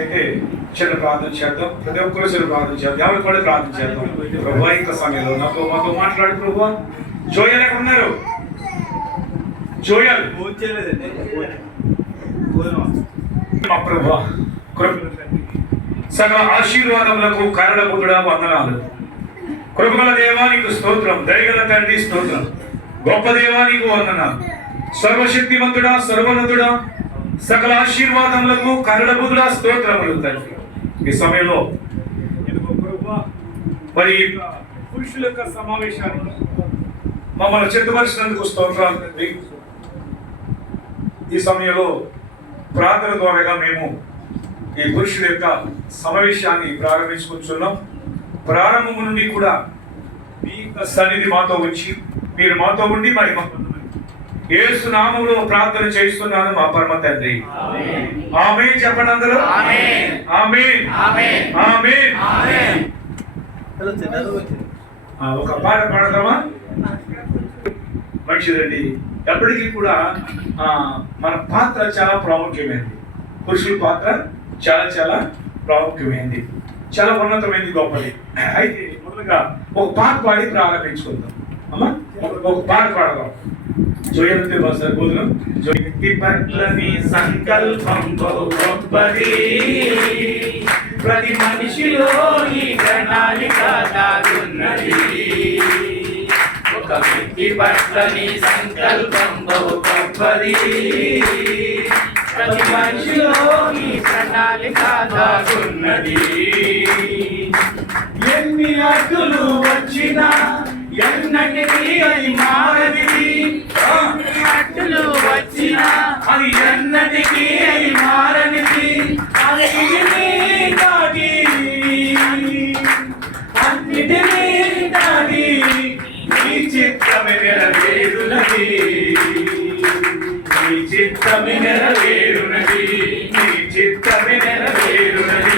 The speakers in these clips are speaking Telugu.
అయితే చిన్న ప్రార్థన చేద్దాం. ప్రతి ఒక్కరు చిన్న ప్రార్థన చేద్దాం. ఎవరు కూడా ప్రార్థన చేద్దాం. ప్రభు ఇంత సమయంలో మాతో మాట్లాడు ప్రభు. జోయల్ ఎక్కడ ఉన్నారు? జోయల్ మా ప్రభు సకల ఆశీర్వాదములకు కారణముగా వందనాలు. కృపగల దేవానికి స్తోత్రం, దయగల తండ్రి స్తోత్రం, గొప్ప దేవానికి వందనాలు. సర్వశక్తివంతుడా, సర్వోన్నతుడా, సకల ఆశీర్వాదములకు కరడబుద్ధుడా స్తోత్రములు తండ్రి. ఈ సమయంలో మరి పురుషుల యొక్క సమావేశాన్ని మమ్మల్ని చెందుపరిచినందుకు స్తోత్రాలు తండ్రి. ఈ సమయంలో ప్రార్థన ద్వారా మేము ఈ పురుషుల యొక్క సమావేశాన్ని ప్రారంభించుకుంటున్నాం. ప్రారంభం నుండి కూడా మీ యొక్క సన్నిధి మాతో వచ్చి మీరు మాతో ఉండి మరి యేసు నామములో ప్రార్థన చేస్తున్నాను మా పరమ తండ్రి. ఆమేన్ చెప్పండి అందరూ. ఆమేన్ ఆమేన్ ఆమేన్ ఆమేన్. ఒక పాట పాడదామా? మంచిదండి. ఎప్పటికీ కూడా మన పాత్ర చాలా ప్రాముఖ్యమైనది. పురుషుల పాత్ర చాలా చాలా ప్రాముఖ్యమైనది, చాలా ఉన్నతమైనది, గొప్పది. అయితే మొదలుగా ఒక పాట పాడి ప్రారంభించుకుందాం అమ్మా. ఒక పాట పాడదాం. జోయంతి భాష బోధనం. జోయంతి పట్ల నీ సంకల్పం బహు గొప్పది, ప్రతి మనిషిలో నీ ప్రణాళిక దాగున్నది. ఒక వ్యక్తి పట్ల నీ సంకల్పం బహు గొప్పది, ప్రతి మనిషిలో నీ ప్రణాళిక దాగున్నది. ఎన్ని అడ్డులు వచ్చినా ఎన్నటికీ అది మారనిది. అడ్డులు వచ్చినా అది ఎన్నటికీ అది మారనిది. అన్నిటినీ దాటి నీ చిత్తమే నెరవేరునది, నీ చిత్తమే నెరవేరునది, నీ చిత్తమే నెరవేరునది.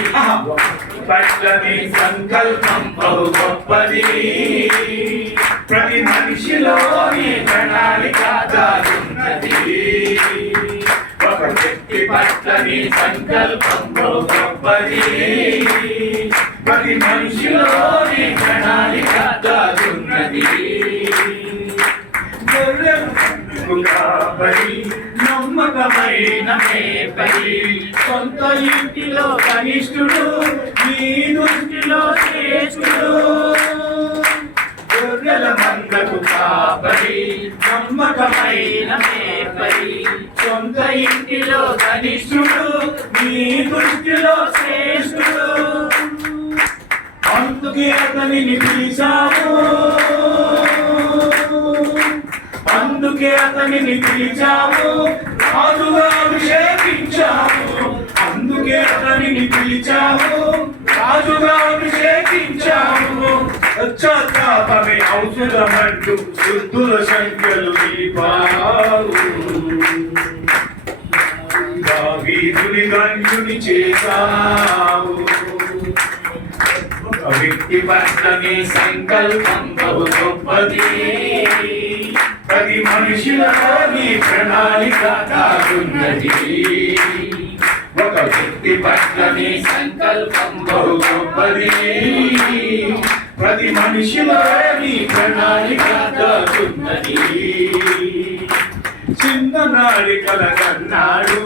పట్ల నీ సంకల్పం బహు గొప్పది, ప్రతి మనిషిలో నీ ప్రణాళిక దాగున్నది. ఒక వ్యక్తి పట్ల నీ సంకల్పం బహు గొప్పది, ప్రతి మనిషిలో నీ ప్రణాళిక దాగున్నది. కాబట్టి నమ్మకమైన మేపరి, సొంత ఇంటిలో కనిష్ఠుడు, నీ దృష్టిలో శ్రేష్ఠుడు. గొర్రెల మందకు కాపరి, నమ్మకమైన మేపరి, సొంత ఇంటిలో కనిష్ఠుడు, నీ దృష్టిలో శ్రేష్ఠుడు. అందుకే అతనిని పిలిచాము, అందుకే అతనిని పిలిచాము, రాజుగా అభిషేకించాము. అందుకే అతనిని పిలిచాము, రాజుగా అభిషేకించాము. పశ్చాత్తాపమే ఔషధమంటూ శుద్ధుల సంఖ్యలు నిలిపావు. దావీదుని ధన్యుని చేశావు. ఒక వ్యక్తి పట్ల నీ సంకల్పం బహు గొప్పది, ప్రతి మనిషిలో నీ ప్రణాళిక దాగున్నది. ఒక వ్యక్తి పట్ల నీ సంకల్పం బహు గొప్పది, ప్రతి మనిషిలో నీ ప్రణాళిక దాగున్నది. చిన్ననాడి కలగన్నాడు,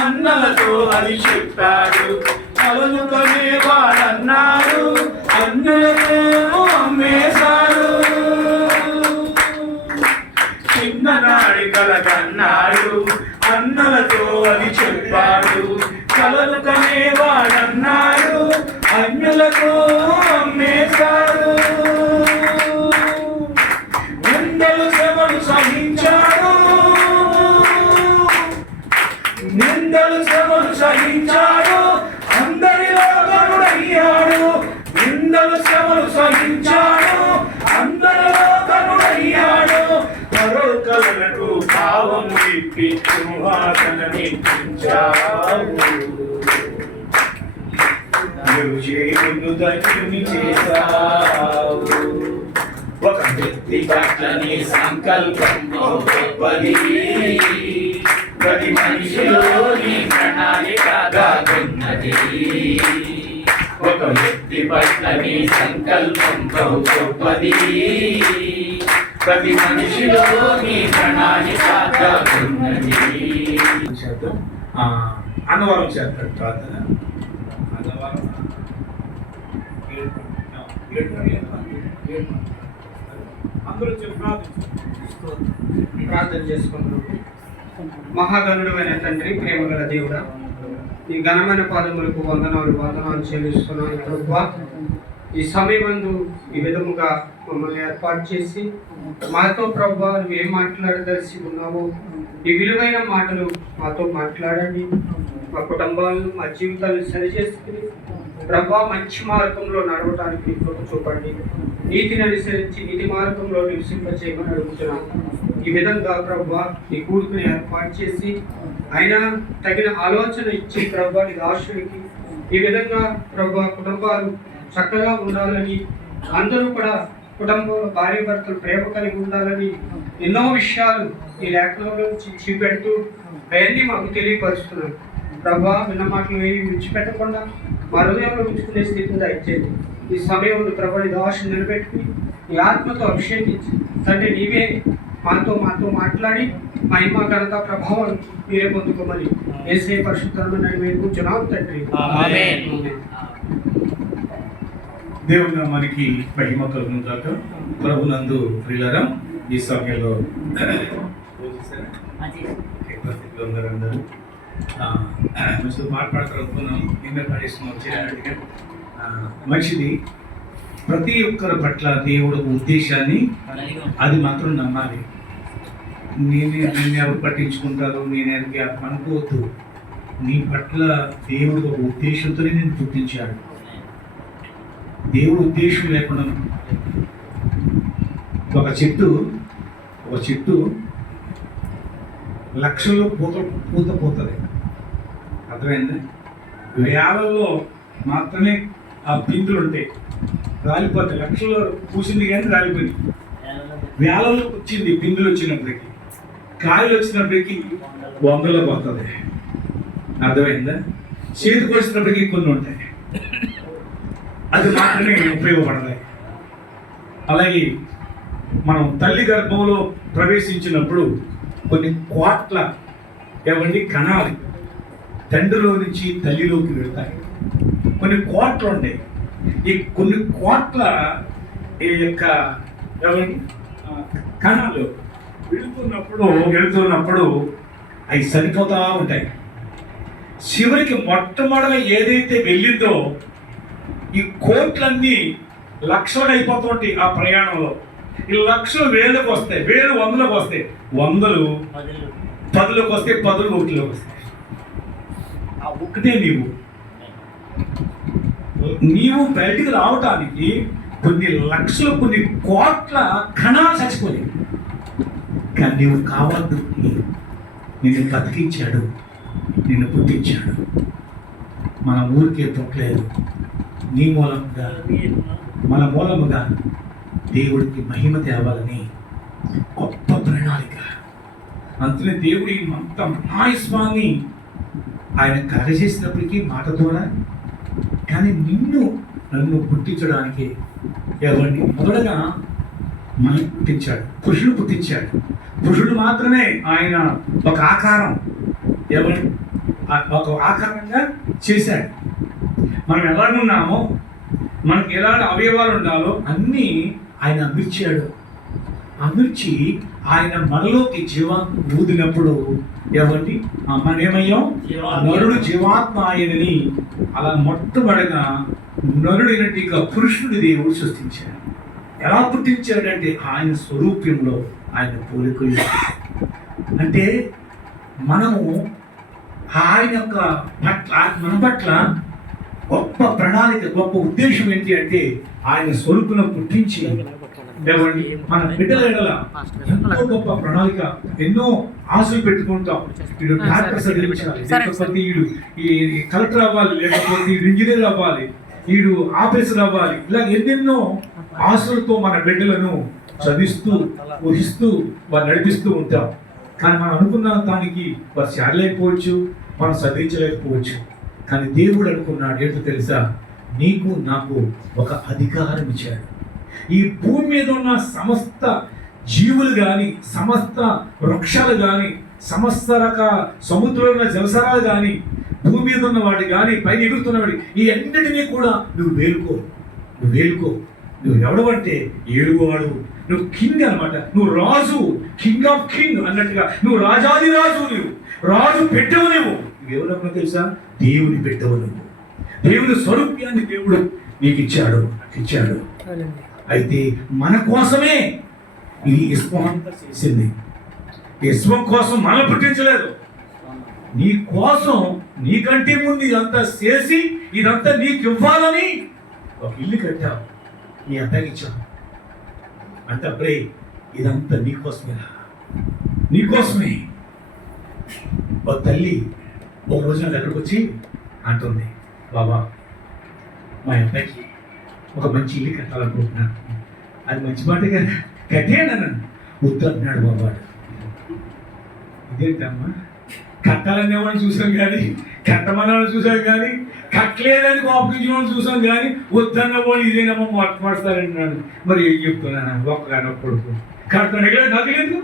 అన్నలతో అది చెప్పాడు. కలలు కనేవాడన్నాడు, అన్నులతో అమ్మేశాడు. చిన్ననాడి కలగన్నాడు, అన్నలతో అది చెప్పాడు. కలలు కనేవాడన్నాడు, అన్యులతో అమ్మేశాడు. నిందలు శ్రమలు సహించాడు, నిందలు శ్రమలు సహించాడు, అందరిలో గనుడయ్యాడు. నిందలు శ్రమలు సహించాడు, అందరిలో గనుడయ్యాడు. మరో కలలకు భావం విప్పి సింహాసనని ధన్యుని చేశావు. ఒక వ్యక్తి పట్ల నీ సంకల్పం గొప్పది, ప్రతి మనిషిలో నీ ప్రణాళికగా ఉన్నది. ఒక వ్యక్తి పట్ల నీ సంకల్పం బహు గొప్పది. ప్రతి మనిషిలో నీ ప్రణాళికగా ఉన్నది. అన్నవరం చేస్తాడు ప్రార్థన. అన్నవరం అందరూ ప్రార్థన చేసుకుంటున్నాం. మహాగణుడు అయిన తండ్రి, ప్రేమగల దేవుడా, ఈ ఘనమైన పాదములకు వందనాలు చెల్లిస్తున్నాను ప్రభువా. ఈ సమయమందు ఈ విధముగా మమ్మల్ని ఏర్పాటు చేసి మాతో ప్రభువా నువ్వు ఏం మాట్లాడదలిసి ఉన్నావో ఈ విలువైన మాటలు మాతో మాట్లాడండి. మా కుటుంబాలను మా జీవితాలను సరిచేసుకుని ప్రభువా మంచి మార్గంలో నడవటానికి కృప చూపండి. నీతిని అనుసరించి నీతి మార్గంలో నివసింపచేయమని అడుగుతున్నాం. ఈ విధంగా ప్రభువా ఈ కూడుకుని ఏర్పాటు చేసి ఆయన తగిన ఆలోచన ఇచ్చి ప్రభువా నీ దాసునికి ఈ విధంగా ప్రభువా కుటుంబాలు చక్కగా ఉండాలని, అందరూ కూడా కుటుంబంలో భార్య భర్తలు ప్రేమ కలిగి ఉండాలని ఎన్నో విషయాలు ఈ లేఖనంలో చూపెడుతూ అవన్నీ మాకు తెలియపరుస్తున్నాం. ప్రభా విన్న మాటలు ఏమి విడిచిపెట్టకుండా మా హృదయంలో ఉంచుకునే స్థితిని దయచేయండి. ఈ సమయంలో ప్రభు దాసుని నిలబెట్టుకుని ఈ ఆత్మతో అభిషేకించి తండ్రి నీవే మాతో మాట్లాడి మహిమ ఘనత ప్రభావం మీరే పొందుకోమని యేసే పరిశుద్ధమైన మేము కూర్చున్నాం తండ్రి. దేవుని నామానికి మహిమ కలుగును గాక. ప్రభునందు ప్రియులారా, ఈ సమయంలో అందరూ మంచిగా మాట్లాడుతున్నాం. నిన్న కనీసం వచ్చేటట్టుగా మనిషిది ప్రతి ఒక్కరి పట్ల దేవుడు ఉద్దేశాన్ని అది మాత్రం నమ్మాలి. నేను ఎవరు పట్టించుకుంటారు, నేను ఎవరికి అనుకోవద్దు. నీ పట్ల దేవుడు ఒక ఉద్దేశంతోనే నేను పుట్టించాడు. దేవుడు ఉద్దేశం లేకుండా ఒక చెట్టు లక్షల్లో పూత పోతుంది. అర్థమైంది? వేలలో మాత్రమే ఆ పిందులు ఉంటాయి, రాలిపోతాయి. లక్షల్లో పూసింది కానీ రాలిపోయింది. వేలలో వచ్చింది పిందులు వచ్చినప్పటికీ, కాయలు వచ్చినప్పటికీ వందలో పోతుంది. అర్థమైందా? చేతికి వచ్చినప్పటికీ కొన్ని ఉంటాయి, అది మాత్రమే ఉపయోగపడతాయి. అలాగే మనం తల్లి గర్భంలో ప్రవేశించినప్పుడు కొన్ని కోట్ల కణాలు తండ్రిలో నుంచి తల్లిలోకి వెళ్తాయి. కొన్ని కోట్లు ఉంటాయి. ఈ కొన్ని కోట్ల ఈ యొక్క కణాలు వెళుతున్నప్పుడు అవి సరిపోతా ఉంటాయి. చివరికి మొట్టమొదటిగా ఏదైతే వెళ్ళిందో ఈ కోట్లన్నీ లక్షలు అయిపోతుంటాయి. ఆ ప్రయాణంలో ఈ లక్షలు వేలకు వస్తాయి, వేలు వందలకు వస్తాయి, వందలు పదులకు వస్తాయి, పదులు ఒకటిలోకి వస్తాయి. ఆ ఒక్కటే నీవు బయటికి రావటానికి కొన్ని లక్షలు కొన్ని కోట్ల కణాలు చచ్చిపోయాయి. కానీ నీవు కావద్దు, నిన్ను బతికించాడు, నిన్ను పుట్టించాడు. మన ఊరికే పుట్టలేదు, నీ మూలముగా మన మూలముగా దేవుడికి మహిమ తేవాలని గొప్ప ప్రణాళిక. అందుకనే దేవుడి అంత మహాయుష్మాన్ని ఆయన కలచేసినప్పటికీ మాట ద్వారా, కానీ నన్ను పుట్టించడానికి ఎవరిని మొదటగా మనం పుట్టించాడు, పురుషుడు పుట్టించాడు. పురుషుడు మాత్రమే ఆయన ఒక ఆకారం ఒక ఆకారంగా చేశాడు. మనం ఎలాగున్నామో, మనకి ఎలాంటి అవయవాలు ఉండాలో అన్నీ ఆయన అమర్చి ఆయన మనలోకి జీవాత్మ ఊదినప్పుడు మనం ఏమయ్యాం? నరుడు జీవాత్మ ఆయనని. అలా మొట్టమొదటిగా నరుడైనట్టుగా పురుషుడి దేవుడు సృష్టించాడు. ఎలా పుట్టించాడంటే ఆయన స్వరూప్యంలో, ఆయన పోలికలు. అంటే మనము ఆయన యొక్క మన పట్ల గొప్ప ప్రణాళిక, గొప్ప ఉద్దేశం ఏంటి అంటే ఆయన స్వరూపంలో పుట్టించి మన బిడ్డల ఎడల ఎంతో గొప్ప ప్రణాళిక. ఎన్నో ఆశలు పెట్టుకుంటాం. వీడు డాక్టర్ చదివించాలి, లేకపోతే వీడు ఈ కలెక్టర్ అవ్వాలి, లేకపోతే వీడు ఇంజనీర్ అవ్వాలి, వీడు ఆఫీసర్ అవ్వాలి. ఇలా ఎన్నెన్నో ఆశలతో మన బిడ్డలను చదివిస్తూ ఊహిస్తూ వారు నడిపిస్తూ ఉంటాం. కానీ మనం అనుకున్న దానికి వారు శాలైపోవచ్చు, మనం సాధించలేకపోవచ్చు. కానీ దేవుడు అనుకున్నాడు ఏంటో తెలుసా, నీకు నాకు ఒక అధికారం ఇచ్చాడు. ఈ భూమి మీద ఉన్న సమస్త జీవులు కానీ, సమస్త వృక్షాలు కానీ, సమస్త రకాల సముద్రంలో ఉన్న జలసరాలు కానీ, భూమి మీద ఉన్న వాటి కానీ, పైన ఎగురుతున్న వాటి, ఈ అన్నిటినీ కూడా నువ్వు వేలుకో. నువ్వు ఎవడవంటే ఏలువాడు, నువ్వు కింగ్ అనమాట, నువ్వు రాజు, కింగ్ ఆఫ్ కింగ్ అన్నట్టుగా నువ్వు రాజాది రాజు, నువ్వు రాజు పెట్టవు. నువ్వు తెలుసా, దేవుని పెట్టవు. నువ్వు దేవుని స్వరూప్యాన్ని దేవుడు నీకు ఇచ్చాడు. అయితే మన కోసమే ఈ ఇస్వం అంతా చేసింది. ఇస్వం కోసం మనం పుట్టించలేదు, నీ కోసం, నీకంటే ముందు ఇదంతా చేసి ఇదంతా నీకు ఇవ్వాలని ఒక ఇల్లు కట్టావు, నీ అబ్బాయికి ఇచ్చావు. అంటే అప్పుడే ఇదంతా నీకోసమే. ఒక తల్లి ఒక రోజు నా దగ్గరకు వచ్చి అంటుంది, బాబా మా అబ్బాయికి ఒక మంచి ఇల్లు కట్టాలనుకుంటున్నాను. అది మంచి మాట కదా, కట్టేయండి అన్నాను. వద్దు అంటున్నాడు బాబా. ఇదేంటమ్మా, కట్టాలనే వాళ్ళని చూసాం కానీ, కట్టమని చూసాం కానీ, కట్టలేదని కోపగించిన వాళ్ళని చూసాం కానీ, వద్దన్న వాళ్ళు ఇదేనమ్మా మాట్లాడతారంటున్నాడు. మరి ఏం చెప్తున్నాను, ఒక్కగానో కొడుకు కడతాడు నాకు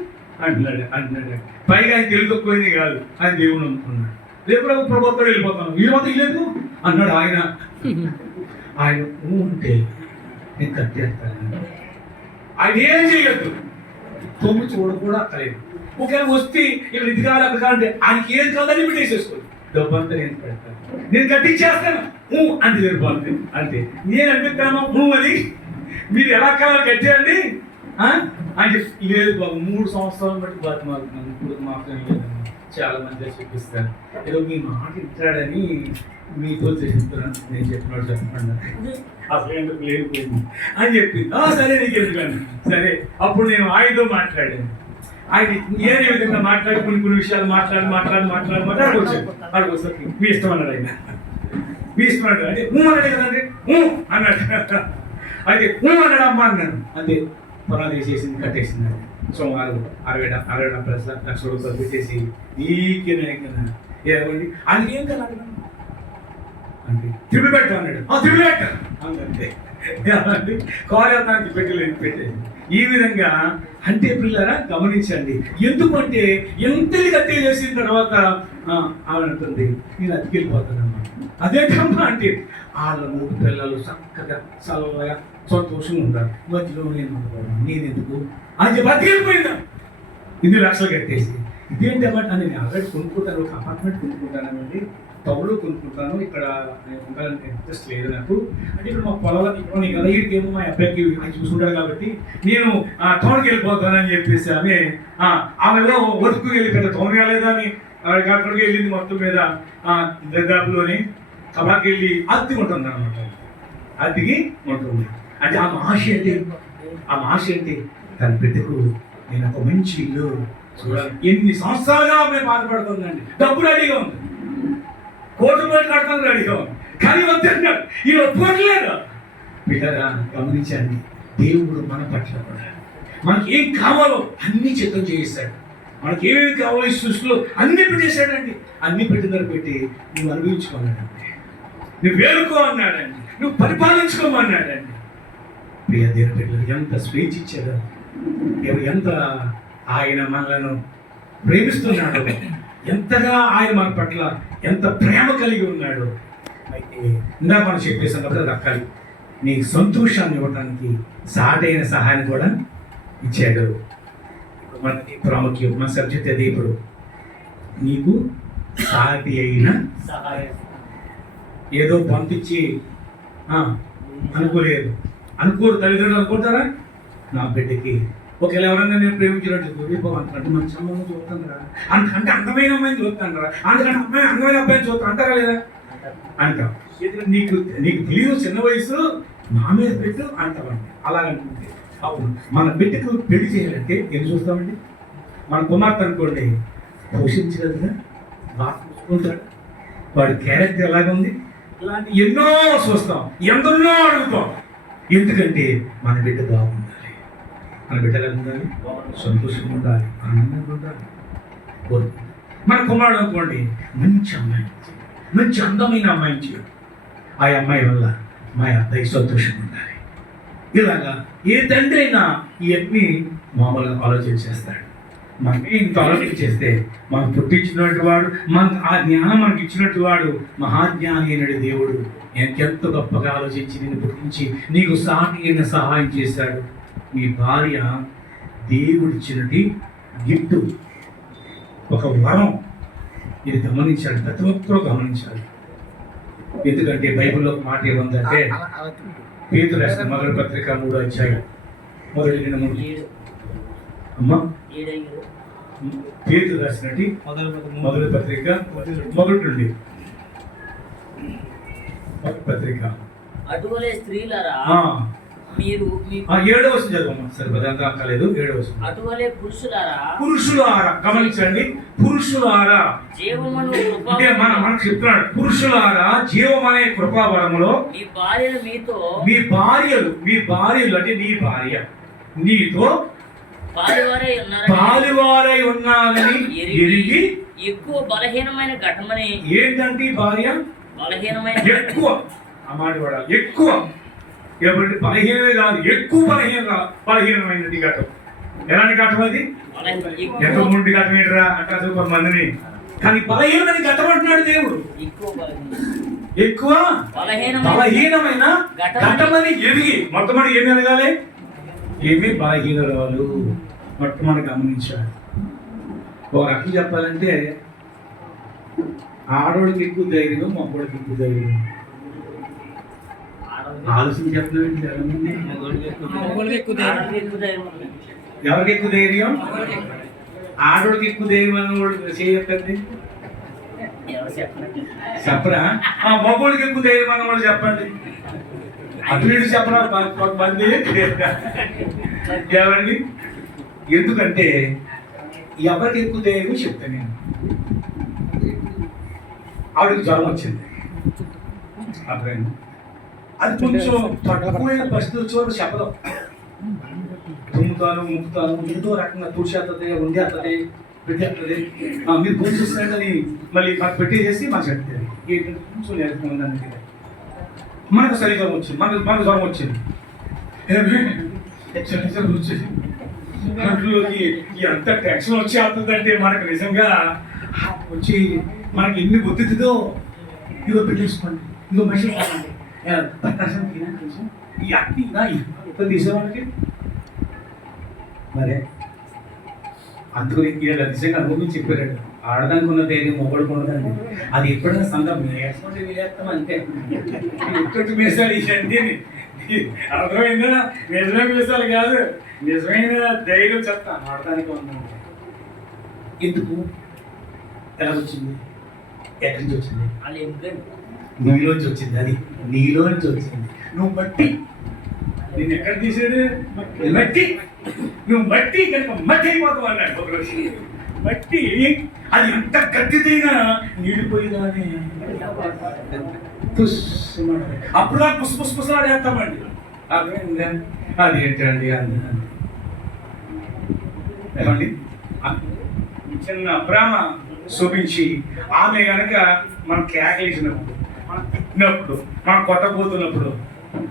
అంటున్నాడు. పైగా ఆయన తెలుగు తక్కువైంది కాదు, ఆయన దేవుడు అనుకున్నాడు. రేపు ప్రభుత్వం వెళ్ళిపోతాను, ఈ మాత్రం లేదు అన్నాడు ఆయన. ఆయన ఉంటే నేను కట్టేస్తాను. ఆయన ఏం చేయొద్దు, తొమ్మిది చూడ కూడా అక్కలేదు. ఒకవేళ వస్తే ఇక్కడ ఇది కాదు అక్కడ కాదంటే ఆయనకి ఏది కాదని ఇప్పుడు వేసేసుకోండి, డబ్బు అంతా నేను పెడతాను, నేను కట్టించేస్తాను అంటే సరిపోతుంది. అంటే నేను అనిపిస్తాను అని మీరు ఎలా కావాలి కట్టేయండి అని చెప్పి లేదు బాబు 3 సంవత్సరాలు బట్టి బతిమాలుతున్నాను. ఇప్పుడు మాత్రం చాలా మందిగా చూపిస్తాను, ఏదో మీ మాట ఇచ్చాడని మీతో చెప్తున్నాను, నేను చెప్పినట్టు చెప్పండి అసలు ఎందుకు లేకపోయింది అని చెప్పింది. సరే నీకు ఎందుకండి, సరే అప్పుడు నేను ఆయనతో మాట్లాడాను. ఆయన ఏదే విధంగా మాట్లాడి కొన్ని విషయాలు మాట్లాడుకొచ్చాను. అడుగుతాను మీ ఇష్టం అన్నాడు. ఆయన మీ ఇష్టం అన్నాడు అంటే అన్నాడు కదండి అన్నాడు. అయితే అన్నాడు అమ్మ అన్నాను. అంతే పొలాలు వేసేసింది, కట్టేసింది. సుమారు 60 లక్షల రూపాయలు పెట్టేసి నీకేనా ఏమండి ఆయనకి ఏం కదా అంటే తిరిగి పెట్టా అన్నాడు. తిరిగి పెట్టా అంతే కార్యానికి పెట్టేది. ఈ విధంగా అంటే పిల్లరా గమనించండి. ఎందుకంటే ఎంతలు కట్టే చేసిన తర్వాత ఆవిడ అంటుంది నేను అతికెళ్ళిపోతానమ్మా. అదేంటమ్మా అంటే వాళ్ళ 3 పిల్లలు చక్కగా చల్లగా సంతోషంగా ఉంటారు, మధ్యలో నేను ఎందుకు అని చెప్పి అతికెళ్ళిపోయిందా 2 లక్షలు కట్టేసి. ఇదేంటన్నమాట నేను ఆల్రెడీ కొనుక్కుంటాను, ఒక అపార్ట్మెంట్ కొనుక్కుంటానండి, టౌన్లో కొనుక్కుంటాను, ఇక్కడ ఉండాలంటే ఇంట్రెస్ట్ లేదు నాకు. అంటే ఇప్పుడు మా పొలాలు ఇక్కడ కదా, వీడికేమో మా అబ్బాయికి ఆయన చూసుకుంటాడు కాబట్టి నేను టౌన్కి వెళ్ళిపోతానని చెప్పేసి ఆమెలో వరకు వెళ్ళి పెద్ద టౌన్ కాలేదని అక్కడికి వెళ్ళింది. మొత్తం మీద దర్దాపులోని కబాకి వెళ్ళి అద్దెకి ఉంటుంది అనమాట, అద్దెకి ఉంటుంది. అంటే ఆ ఆశ ఏంటి తన బిడ్డకు నేను ఒక మంచి ఇల్లు చూడాలి. ఎన్ని సంవత్సరాలుగా మేము బాధపడుతుందండి, డబ్బు రెడీగా ఉంది, కోట్లు కడతాను రెడీగా ఉంది, కానీ వద్దన్నాడు. ఈ ఒప్పుకోవట్లేదు. బిడ్డరా గమనించండి, దేవుడు మన పట్ల కూడా మనకి ఏం కావాలో అన్ని చిత్తం చేయిస్తాడు. మనకి ఏమేమి కావాలో ఈ సృష్టిలో అన్ని పెట్టేశాడండి. అన్ని పెట్టిన పెట్టి నువ్వు అనుభవించుకోమన్నాడండి, నువ్వు వేలుకో అన్నాడండి, నువ్వు పరిపాలించుకోమన్నాడండి. ప్రియ దేవుని బిడ్డలు ఎంత స్వేచ్ఛ ఇచ్చాడు, ఎంత ఆయన మనలను ప్రేమిస్తున్నాడు, ఎంతగా ఆయన మన పట్ల ఎంత ప్రేమ కలిగి ఉన్నాడు. అయితే ఇందాక మనం చెప్పేసాం కాబట్టి దక్కాలి. నీకు సంతోషాన్ని ఇవ్వడానికి సాటైన సహాయాన్ని కూడా ఇచ్చాడు. మనకి ప్రాముఖ్యం, మన సబ్జెక్ట్ అది. ఇప్పుడు నీకు సాటి అయిన సహాయం ఏదో పంపించి అనుకోరు తల్లిదండ్రులు అనుకుంటారా. నా బిడ్డకి ఒకవేళ ఎవరైనా నేను ప్రేమించినట్టు అంటే మంచి అమ్మాయిని చూస్తాను, అంటే అందమైన అమ్మాయిని చూస్తాను రా, అందుకంటే అమ్మాయి అందమైన అబ్బాయిని చూస్తాను అంటారా లేదా అంటాం. నీకు తెలియదు చిన్న వయసు మా మీద పెట్టు అంటామండి. అలాగనుకుంటే అప్పుడు మన బిడ్డకు పెళ్లి చేయాలంటే ఏం చూస్తామండి, మన కుమార్తె అనుకోండి పోషించగలదుగా, బాగా చూసుకుంటాడు, వాడి క్యారెక్టర్ ఎలాగుంది, ఇలాంటి ఎన్నో చూస్తాం, ఎందరినో అడుగుతాం. ఎందుకంటే మన బిడ్డ బాగుండాలి, మన బిడ్డలు ఉండాలి, సంతోషంగా ఉండాలి, ఆనందంగా ఉండాలి. మన కుమారుడు అనుకోండి, మంచి అమ్మాయి, మంచి అందమైన అమ్మాయిని చేయాలి. ఆ అమ్మాయి వల్ల మా అబ్బాయి సంతోషంగా ఉండాలి. ఇలాగా ఏ తండ్రి అయినా ఇవన్నీ మామూలుగా ఆలోచన చేస్తాడు. మనమే ఇంత ఆలోచన చేస్తే మనం పుట్టించినటువంటి వాడు, మన ఆ జ్ఞానం మనకి ఇచ్చినట్టు వాడు మహాజ్ఞాని అయినడు దేవుడు ఎంతో గొప్పగా ఆలోచించి నిన్ను పుట్టించి నీకు సాటి అయిన సహాయం చేశాడు. మీ భార్య దేవుడిచ్చినది గిఫ్ట్, ఒక వరం. ఇది గమనించాలి, ప్రతి ఒక్కరూ గమనించాలి. ఎందుకంటే బైబిల్లో ఒక మాట ఏముందంటే, పేతురు రాసిన మొదటి పత్రిక 3వ అధ్యాయం మొదటి 3 అమ్మా, పేతురు రాసినటి మొదటి పత్రిక మొదటి పత్రిక అటువలే స్త్రీలరా మీరు 7వ వచనం చదవమ్మా. సరే పదంతా కాలేదు. 7వ వచనం. అటువలే పురుషులారా, గమనించండి, పురుషులారా జీవమును అంటే మనకు చెప్తున్నాడు, పురుషులారా జీవమనే కృపావరములో మీ భార్యలు అంటే నీ భార్య నీతో పాలువారై ఉన్నారని ఎరిగి. ఎక్కువ బలహీనమైన ఘటమని. ఏంటంటే భార్య బలహీనమైన ఎక్కువ, ఆ మాట వాడాలి, ఎక్కువ. ఎవరి బలహీనమే కాదు, ఎక్కువ బలహీనమైనది ఘటం. ఎలాంటి ఘటం అది? ఎంత ముందు ఘటం ఏంటరా అంటా సూపర్ మందిని. కానీ బలహీనమైన ఘటం అంటున్నాడు దేవుడు. ఎక్కువ బలహీనమైన ఘటమని ఎదిగి. మొట్టమొదటి ఏమి ఎదగాలి? ఏమి బలహీనరాలు మొట్టమొదటి గమనించాలి. ఒక రకం చెప్పాలంటే ఆడోడికి ఎక్కువ ధైర్యం, మగోడికి ఎక్కువ ధైర్యం. ఆలోచన చెప్తున్నాండి. ఎవరికి ఎక్కువ ధైర్యం? ఆడోడికి ఎక్కువ ధైర్యం అన్నవాడు చెప్పండి, చెప్పరా? మగోడికి ఎక్కువ ధైర్యం అన్నవాడు చెప్పండి. అటు ఇటు చెప్పరా కొంతమంది. ఎవరండి? ఎందుకంటే ఎవరికి ఎక్కువ ధైర్యం చెప్తాను నేను. ఆవిడకి జ్వరం వచ్చింది, అర్థమైంది. అది కొంచెం తక్కువైన పరిస్థితులు చూడ చెప్పడం. తుమ్ముతాను, ముక్కుతాను, ఏదో రకంగా తుడిచేస్తుంది, ఉండేస్తుంది, పెట్టేస్తుంది. మీరు భూమి చూస్తున్నాడని మళ్ళీ మాకు పెట్టేసేసి మాకు చెప్తారు. ఏంటంటే కొంచెం నేర్చుకుందానికి మనకు జ్వరం వచ్చింది, మనకు జ్వరం వచ్చింది. వచ్చేసి అందులోకి ఎంత టెన్షన్ వచ్చి అవుతుందంటే మనకు నిజంగా వచ్చి మనకి ఎన్ని ఒత్తిడితో ఇదో పెట్టేసుకోండి, ఇదో మెసేజ్ ఈ అట్టి తీసేవాళ్ళకి మరే. అందుకని నిజంగా అనుభవం చెప్పారు, ఆడదానికి ఉన్న ధైర్యం మొగడుకు ఉన్నదండి. అది ఎప్పుడైనా సంఘం వేసుకుంటే వేస్తాం అంతే. ఎక్కడి వేసాలి ఇవన్నీ అర్థమైందా? నిజమైన వేసాలు కాదు, నిజమైన ధైర్యం చెప్తాను. ఆడదానికి ఉన్నాను. ఎందుకు? ఎలా వచ్చింది? ఎక్కడి నుంచి వచ్చింది? నీలోంచి వచ్చింది. అది నీలోంచి వచ్చింది. నువ్వు బట్టి నేను ఎక్కడ తీసాడు? మట్టి. నువ్వు మట్టి కనుక మట్టి అయిపోతావు అన్నాడు ఒకరోజు. మట్టి అది ఎంత గట్టిదైనా నీడిపోయిందని అప్పుడు పుష్పలాడేస్తామండి. అర్థమైందా? అది ఏంటండి ఏమండి? చిన్న ప్రేమ చూపించి ఆమె కనుక మనం కేకలేసినప్పుడు, మనం తిట్టినప్పుడు, మనం కొట్టబోతున్నప్పుడు,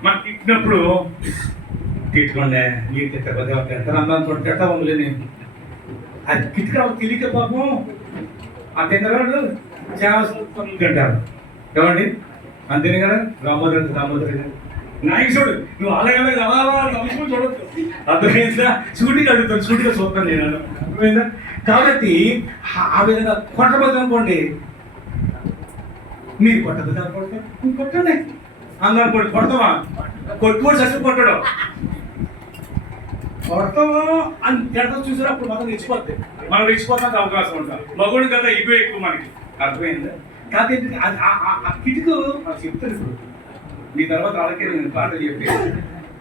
మనం తిట్టినప్పుడు తిట్టుకోండి, నీకు తిట్టకపోతే ఎంత అందాన్ని తిట్టా ఉంది. నేను అది కిటికా తెలియక పాపం ఆ తింటారు చాలా తింటారు. ఏమండి? అంతేనే కదా. రామోదర్ గారు నాయకుడు, నువ్వు అలాగే నమ్ముకుని చూడొద్దు. అర్థమైందా? సూటిగా అడుగుతాను, సూటిగా చూస్తాను నేను. అర్థమైందా? కాబట్టి ఆ విధంగా కొట్టబోద్దు అనుకోండి. మీరు కొట్టబోద్దు అనుకోండి, కొట్టండి. అందరూ అనుకోండి కొడతావా? కొట్టుకోడు సస్సు కొట్టడం కొడతావా అని తిడతా చూసారు. అప్పుడు మనం రెచ్చిపోద్ది, మనం రెచ్చిపోతానికి అవకాశం ఉంటుంది. మగుడు కదా ఇవే ఎక్కువ మనకి. అర్థమైందా? కాదు ఆ కిటుకు చెప్తాను. ఇప్పుడు మీ తర్వాత వాళ్ళకే నేను పాటలు చెప్పేది.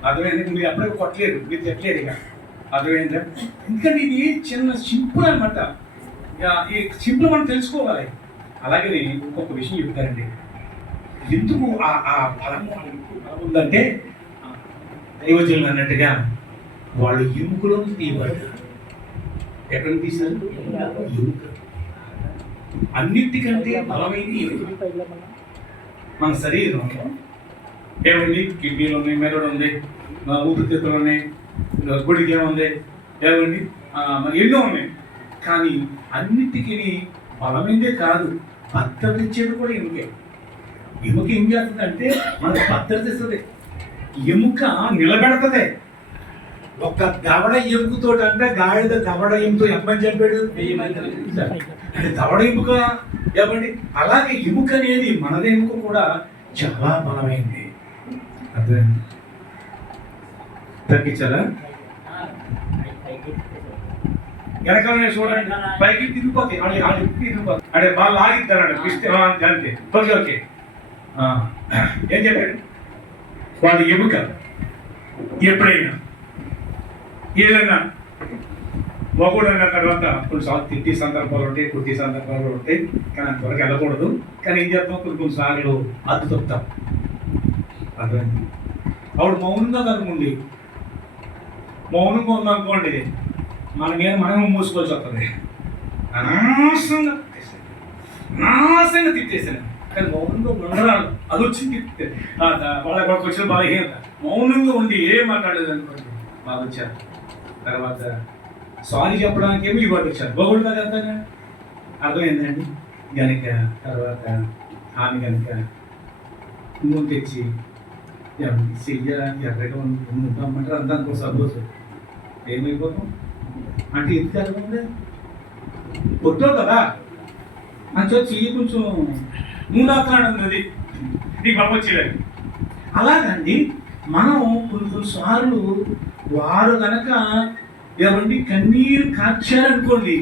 అర్థమైంది? మీరు ఎప్పటికీ కొట్టలేరు, మీరు తిట్టలేరు ఇక. అర్థమైందా? ఎందుకంటే ఇది చిన్న సింపుల్ అనమాట. ఈ సింపుల్ మనం తెలుసుకోవాలి. అలాగే ఇంకొక విషయం చెప్తారండి. ఎందుకు ఆ బలం ఉందంటే దైవజనులు అన్నట్టుగా వాళ్ళు ఎముకలో తీయబడ్డారు. ఎక్కడ తీశారు? ఎముక. అన్నిటికంటే బలమైనది ఎముక. మన శరీరంలో ఏముంది? కిడ్నీలు ఉన్నాయి, మెదడు ఉంది, ఊపిరితిత్తులు ఉన్నాయి, గుడికి ఏముంది, ఏముంది, మరి ఎన్నో ఉన్నాయి. కానీ అన్నిటికీ బలమైందే కాదు, భద్రత ఇచ్చేది కూడా ఎముకే. ఎముక ఏం చేస్తుందంటే మనకు భద్రత ఇస్తుంది. ఎముక నిలబెడుతుంది. ఒక దవడ ఎముకతో అంటే గాడిద దవడ ఎముకతో ఎంపని చెప్పాడు, అంటే దవడ ఎముక ఏమండి. అలాగే ఎముక అనేది మనద ఎముక కూడా చాలా బలమైంది. అర్థమైంది? తగ్గించాలా? వెనకాలనే చూడండి, పైకి తిరిగిపోతాయి, తిరిగిపోతాయి అంటే బాగా లాగిస్తాడు ఇస్తే అంతే. ఓకే ఓకే, ఏం చెప్పాడు? వాడి ఎముక ఎప్పుడైనా ఏదైనా మొగుడు అన్న తర్వాత కొన్నిసార్లు తిట్టి సందర్భాలు ఉంటాయి, కుట్టి సందర్భాలు ఉంటాయి, కానీ అంతవరకు వెళ్ళకూడదు. కానీ ఏం చేస్తాం, కొన్నిసార్లు అద్దు తప్పుతాం. అర్థమైంది? ఆవిడ మౌనంగా కనుకోండి, మౌనంగా ఉందనుకోండి, మన మీద మనం మూసుకోవాల్సి వస్తుంది. నాశంగా తిట్టేసాను, కానీ మౌనంగా ఉండరాదు. అది వచ్చింది తిట్టే వాళ్ళకి వచ్చిన బలహీనత. మౌనంగా ఉండి ఏం మాట్లాడేది అనుకోండి, బాగా వచ్చారు. తర్వాత సారీ చెప్పడానికి ఏమి ఇవ్వడు వచ్చారు, బొగుడు కదా అంతా. అర్థమైందండి? కనుక తర్వాత ఆమె కనుక ముందు తెచ్చి చెయ్య ఎర్రగా ఉంటామంటారు అంతా అనుకో. సపోజ్ ఏమైపోతాం అంటే ఇది కలగండి పొట్టో కదా అని చెప్పి చెయ్యి కొంచెం మూడాత్రాడు ఉన్నది నీకు పంపొచ్చేయాలి. అలాగండి మనం కొన్నిసార్లు వారు కనుక ఏమండి కన్నీరు కార్చారనుకోండి,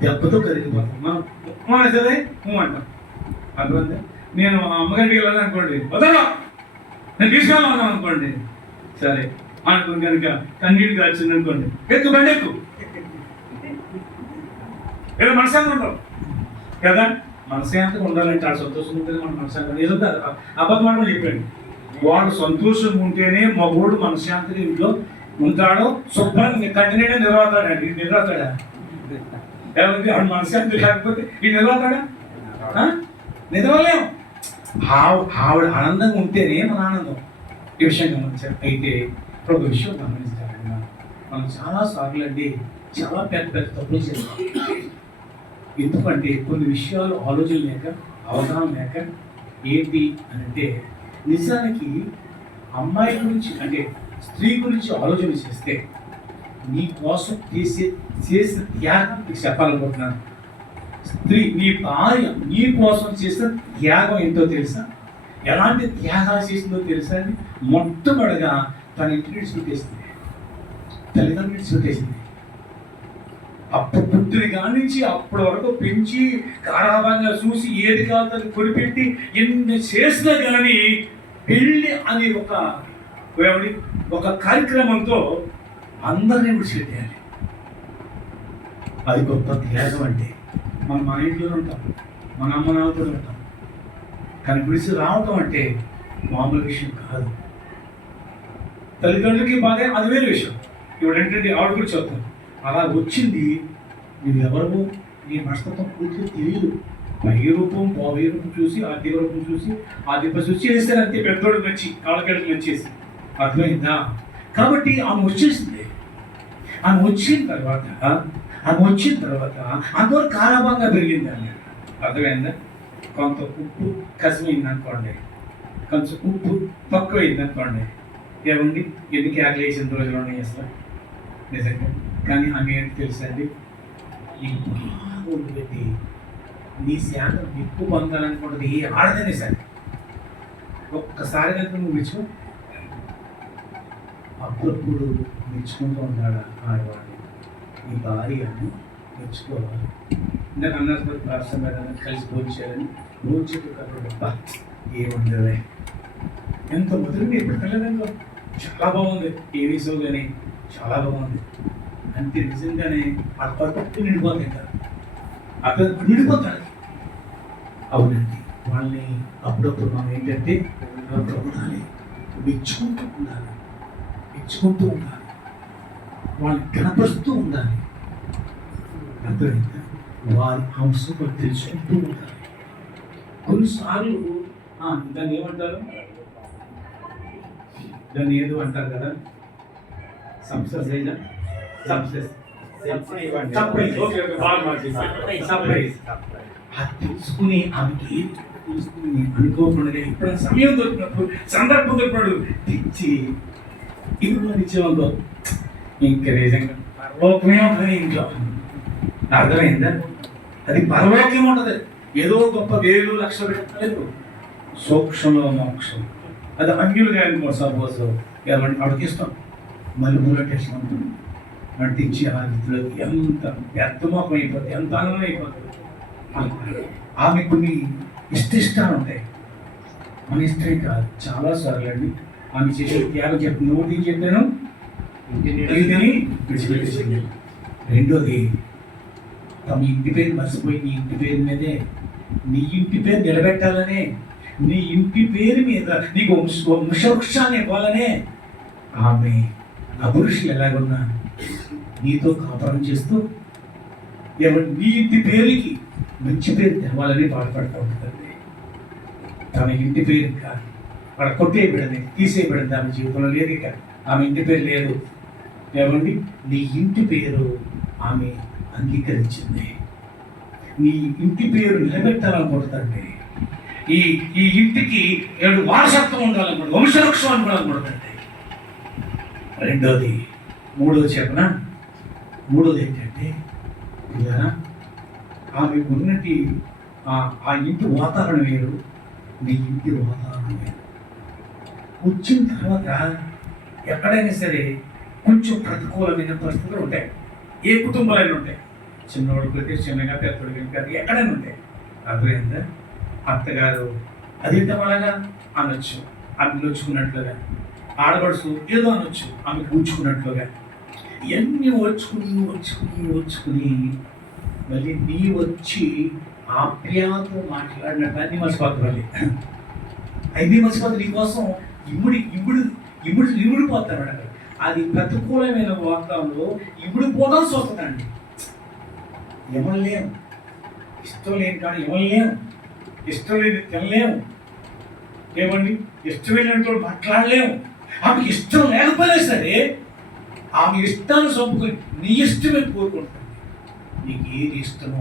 దెబ్బతో కరిగిపోతాం. మనం సరే అంటాం. అర్థమైందా? నేను అమ్మగారికి వెళ్ళాలి అనుకోండి, వదలా నేను తీసుకెళ్ళాను అనుకోండి, సరే అనుకుని కనుక కన్నీరు కార్చింది అనుకోండి, ఎక్కు బండి ఎక్కు, ఏదో మనశాంతి ఉంటాం కదా. మనశాంతిగా ఉండాలంటే ఆ సంతోషం ఉంటేనే మన మనశాంతి. నిజం కాదు, అబద్ధం అని చెప్పాడు. వాడు సంతోషంగా ఉంటేనే మగోడు మనశాంతిగా ఇంట్లో ఉంటాడు, శుభ్రంగా కంటిన్యూగా నిలబడతాడండి. నిలబడతాడా? ఏమంటే ఆవిడ మనశాంతి లేకపోతే ఈ నిలబడతాడా? నిలవలేము. ఆవిడ ఆనందంగా ఉంటేనే మన ఆనందం. ఈ విషయం గమనించారు. అయితే ఇప్పుడు ఒక విషయం గమనించాలి, మనం చాలాసార్లు అండి చాలా పెద్ద పెద్ద తప్పులు చేస్తాం. ఎందుకంటే కొన్ని విషయాలు ఆలోచన లేక, అవగాహన లేక. ఏంటి అని అంటే, నిజానికి అమ్మాయి గురించి అంటే స్త్రీ గురించి ఆలోచన చేస్తే నీ కోసం చేసిన త్యాగం నీకు చెప్పాలనుకుంటున్నాను. స్త్రీ నీ భార్య నీ కోసం చేసిన త్యాగం ఏంటో తెలుసా? ఎలాంటి త్యాగాలు చేసిందో తెలుసా? అని మొట్టమొదటిగా తన ఇంటిని విడిచిపెట్టేసింది, తల్లిదండ్రులు విడిచిపెట్టేసింది. అప్పుడు పుట్టిన కాడి నుంచి అప్పటి వరకు పెంచి గారాబంగా చూసి ఏది కాదని కొనిపెట్టి ఎన్ని చేసినా కానీ పెళ్ళి అనే ఒక కార్యక్రమంతో అందరినీ విడిచిపెట్టేయాలి. అది గొప్ప త్యాగం. అంటే మనం మన ఇంట్లోనే ఉంటాం, మన అమ్మ నాన్నతో ఉంటాం, కానీ విడిచి రావటం అంటే మామూలు విషయం కాదు. తల్లిదండ్రులకి బాగా అది వేరే విషయం. ఇప్పుడు ఏంటంటే ఆవిడ గురించి చెప్తాను. అలా వచ్చింది, నువ్వు ఎవరు నీ మనస్తత్వం పూర్తిగా తెలియదు. పై రూపం బాబయ్య రూపం చూసి ఆర్థిక రూపం చూసి ఆర్థిక చూసి చేస్తారు అంతే. పెద్దోడు నచ్చి కాళ్ళగడ్డలు నచ్చేసి. అర్థమైందా? కాబట్టి ఆమె వచ్చేసింది. ఆమె వచ్చిన తర్వాత అంతవరకు కారాభంగా పెరిగింది ఆమె. అర్థమైందా? కొంత ఉప్పు కసిమైంది అనుకోండి, కొంచెం ఉప్పు తక్కువైంది అనుకోండి, ఏముంది ఎన్ని క్యారెట్లు వేసిన రోజులు ఉన్నాయి అసలు నిజంగా. కానీ ఆమె ఏంటి తెలుసండి, నీకు బాగా పెట్టి నీ శాతం ఎక్కువ పొందాలనుకుంటుంది ఏ ఆడదనే సరే. ఒక్కసారి కనుక నువ్వు మెచ్చుకో, అప్పుడప్పుడు మెచ్చుకుంటూ ఉండాలి ఆడవాడిని. నీ భార్యను మెచ్చుకోవాలి. ఇందాక అన్నప్పుడు ప్రార్థన పెట్టాలని కలిసి భోజేయాలని భోజేటప్పుడు ఏముండలే ఎంత మొదలుగా ఎప్పుడు కలదంలో చాలా బాగుంది. టీవీ షో కానీ చాలా బాగుంది. అంతే నిజంగానే అప్పటికప్పుడు నిండిపోతాయి కదా, అక్కడ నిండిపోతాడు. అవునండి, వాళ్ళని అప్పుడప్పుడు మనం ఏంటంటే ఉండాలి, మెచ్చుకుంటూ ఉండాలి, వాళ్ళని కనపరుస్తూ ఉండాలి. అర్థమైందా? వారి అంశకు తెలుసుకుంటూ ఉంటారు. కొన్నిసార్లు దాన్ని ఏమంటారు, దాన్ని ఏదో అంటారు కదా, సర్ప్రైజ్ తెలుసుకుని ఆమెకి తెలుసుకుని అనుకోకుండా ఎప్పుడైనా సమయం దొరికినప్పుడు సందర్భం దొరికినప్పుడు తెచ్చి ఇల్లు నిత్యం ఇంకా నిజంగా పరలోకమే ఉంటుంది ఇంట్లో. అర్థమైందా? అది పరలోకం ఉంటుంది. ఏదో గొప్ప వేలు లక్షలు పెట్టలేదు, సూక్ష్మంలో మోక్షం. అది అంగ్యులు కానీ సపోజ్ ఏమంటే అడిగిస్తాం మలుపుల టెస్ట్ ఉంటుంది నటించి ఆ రీతిలో ఎంత వ్యర్థమోకం అయిపోతుంది, ఎంత ఆనందం అయిపోతుంది. ఆమె కొన్ని ఇష్టాలు ఉంటాయి, మన ఇష్టమే కాదు. చాలాసార్లు అండి ఆమె చేసే త్యాగం చెప్పి నోటి చెప్పాను ఇంటిని విడిచిపెట్టేసింది. రెండోది తమ ఇంటి పేరు మర్చిపోయి నీ ఇంటి పేరు మీదే, నీ ఇంటి పేరు నిలబెట్టాలనే, నీ ఇంటి పేరు మీద నీకు వంశవృక్షాన్ని ఇవ్వాలనే ఆమె అపురుషులు ఎలాగున్నా నీతో కాపురం చేస్తూ నీ ఇంటి పేరుకి మంచి పేరు తేవాలని బాధపడతా ఉంటుంది. తన ఇంటి పేరు కాదు, అక్కడ కొట్టేయబడింది, తీసేయబడింది, ఆమె జీవితంలో లేదు. ఇక ఆమె ఇంటి పేరు లేదు. ఏమండి, నీ ఇంటి పేరు ఆమె అంగీకరించింది. నీ ఇంటి పేరు నిలబెట్టాలనుకుంటుందండి. ఈ ఇంటికి 7 వారసత్వం ఉండాలనుకుంటుంది, వంశవృక్షం అనుకోవాలనుకుంటుందండి. రెండోది మూడోది ఏంటంటే పిల్లరా, ఆమె ఉన్నటి ఆ ఇంటి వాతావరణం వేరు, నీ ఇంటి వాతావరణం వేరు. వచ్చిన తర్వాత ఎక్కడైనా సరే కొంచెం ప్రతికూలమైన పరిస్థితులు ఉంటాయి. ఏ కుటుంబాలైనా ఉంటాయి, చిన్నవాడు పెడితే చిన్నగా, పెద్దవాడు కాదు, ఎక్కడైనా ఉంటాయి. అర్థమైందా? అత్తగారు అదేంటే అలాగా అనొచ్చు, ఆమె నొచ్చుకున్నట్లుగా. ఆడపడుచు ఏదో అనొచ్చు, ఆమె కూర్చుకున్నట్లుగా. ఇవన్నీ వచ్చుకుని మళ్ళీ నీ వచ్చి ఆప్యాయతో మాట్లాడినట్టు అన్ని మర్చిపోతుంది. మళ్ళీ అన్ని మర్చిపోతుంది. నీకోసం ఇముడిపోతాడు. అది ప్రతికూలమైన వాతావరణంలో ఇముడిపోవడం చూస్తుందండి. ఇవ్వలేము, ఇష్టం లేని కాదు, ఇవ్వలేము, ఇష్టం లేని తినలేము, ఏమండి ఇష్టమైనటువంటి మాట్లాడలేము. ఆమెకి ఇష్టం లేకపోయినా సరే ఆమె ఇష్టాన్ని చంపుకొని నీ ఇష్టమే కోరుకుంటుంది. నీకు ఏది ఇష్టమో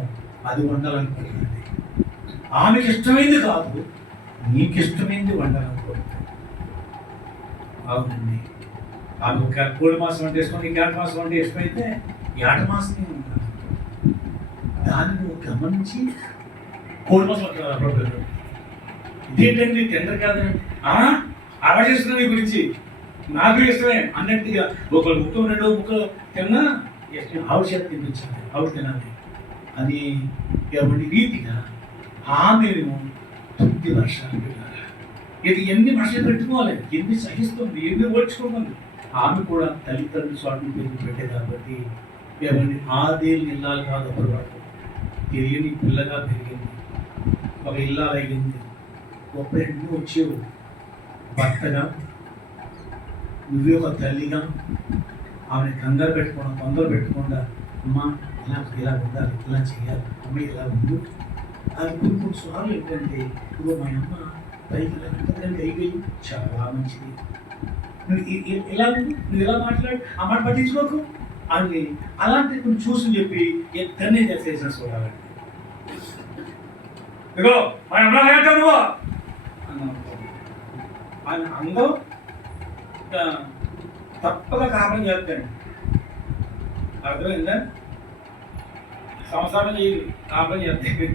అది వండాలనుకుంటుంది. ఆమెకి ఇష్టమైంది కాదు, నీకు ఇష్టమైంది వండాలనుకుంటుంది. అవునండి, ఆమె ఒక కోడి మాసం అంటే ఇష్టం, నీకు ఏట మాసం అంటే ఇష్టమైతే ఏట మాసమే ఉండాలి. దాన్ని నువ్వు గమనించి కోడి మాసం అంటారు. ఇదేంటండి టెండర్ కాదండి, అలా చేస్తున్నా నీ గురించి నాకు ఇష్టమే అన్నట్టుగా ఒకరు ముక్క 2 ముక్కలు తిన్నా ఇష్టం. ఆవిడ చేత తినిపించాలి, ఆవిడ తినాలి అని ఎవరి రీతిగా ఆమెను 9 వర్షాలు పెట్టాలి. ఇది ఎన్ని వర్షాలు పెట్టుకోవాలి, ఎన్ని సహిస్తుంది, ఎన్ని ఓర్చుకుంటుంది. ఆమె కూడా తల్లిదండ్రులు స్వామి పేరు పెట్టే కాబట్టి ఎవరిని ఆదేలు ఇల్లాలు కాదు, అప్పుడు వాడు తెలియని పిల్లగా పెరిగింది, ఒక ఇల్లాలు అయ్యింది. ఒక ఫ్రెండ్ వచ్చేవు భర్తగా, నువ్వే ఒక తల్లిగా ఆమె కంగారు పెట్టుకోవడం, తొందర పెట్టకుండా అమ్మ ఇలా ఉండాలి, ఇలా చేయాలి, అమ్మ ఇలా ఉండు. అది కొన్ని సార్లు ఏంటంటే ఇదిగో మా అమ్మ పైకి అయిపోయి చాలా మంచిది, నువ్వు ఇలా మాట్లాడు, ఆ మాట పట్టించుకోకు అని అలాంటి కొన్ని చూసి చెప్పి ఎక్కడనే చేసేసిన చూడాలండి. ఇదిగో మా అమ్మ నువ్వు ఆయన అందరూ తప్పక కాపం చేస్తాడు. అర్థమైందా? సంసారం చేయదు, కాపం చేస్తాడు.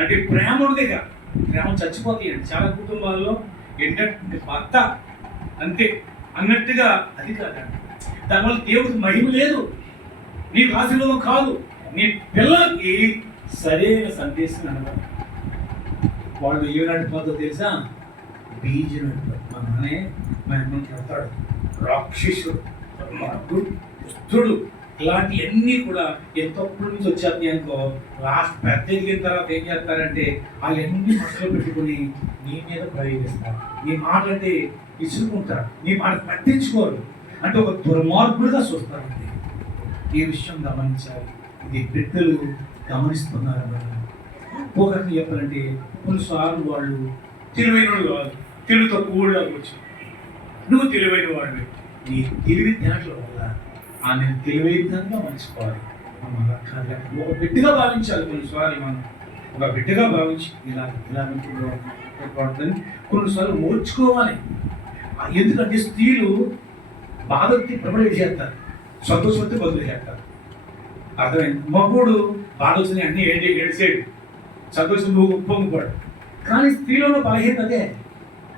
అంటే ప్రేమ ఉండేగా, ప్రేమ చచ్చిపోతాయండి చాలా కుటుంబాల్లో. ఏంటంటే భర్త అంతే అన్నట్టుగా అది కాదండి. దానివల్ల దేవుడికి మహిమ లేదు, నీకు ఆశీర్వాదం కాదు. నీ పిల్లలకి సరైన సందేశం అనమాట. వాళ్ళు ఏ నడిపోతుందో తెలుసా? బీజ నడిపోతుంది. మా నాన్నే మా అమ్మని చెప్తాడు, రాక్షసుడు, దుష్టుడు, ఇలాంటివన్నీ కూడా ఎంతప్పుడు నుంచి వచ్చేస్తాయి అనుకో. లాస్ట్ పెద్ద ఎదిగిన తర్వాత ఏం చేస్తారంటే అవన్నీ మనసులో పెట్టుకుని నీ మీద ప్రయోగిస్తారు. నీ మాట అంటే ఇసుకుంటారు, నీ మాట పట్టించుకోరు. అంటే ఒక దుర్మార్గుడుగా చూస్తారండి. ఈ విషయం గమనించాలి. ఇది బిడ్డలు గమనిస్తున్నారు మనం. ఒకరికి చెప్పాలంటే కొన్నిసార్లు వాళ్ళు తెలివైన కాదు, తెలివి తక్కువ వచ్చు. నువ్వు తెలివైన వాడివి, నీ తెలివి జ్ఞానం వల్ల ఆమె తెలివైనంగా మర్చిపోవాలి. ఒక బిడ్డగా భావించాలి. కొన్నిసార్లు మనం ఒక బిడ్డగా భావించి ఇలా పడుతుంది. కొన్నిసార్లు ఓర్చుకోవాలి. ఎందుకంటే స్త్రీలు బాధకి ప్రబలి చేస్తారు, సంతోషంతో బదులు చేస్తారు. అర్థమైంది. మగోడు బాధ వచ్చినాయి అన్నీ ఏడ్చేడు, సంతోషం ఉప్పొంగిపోడు. కానీ స్త్రీలలో బలహీనత అదే.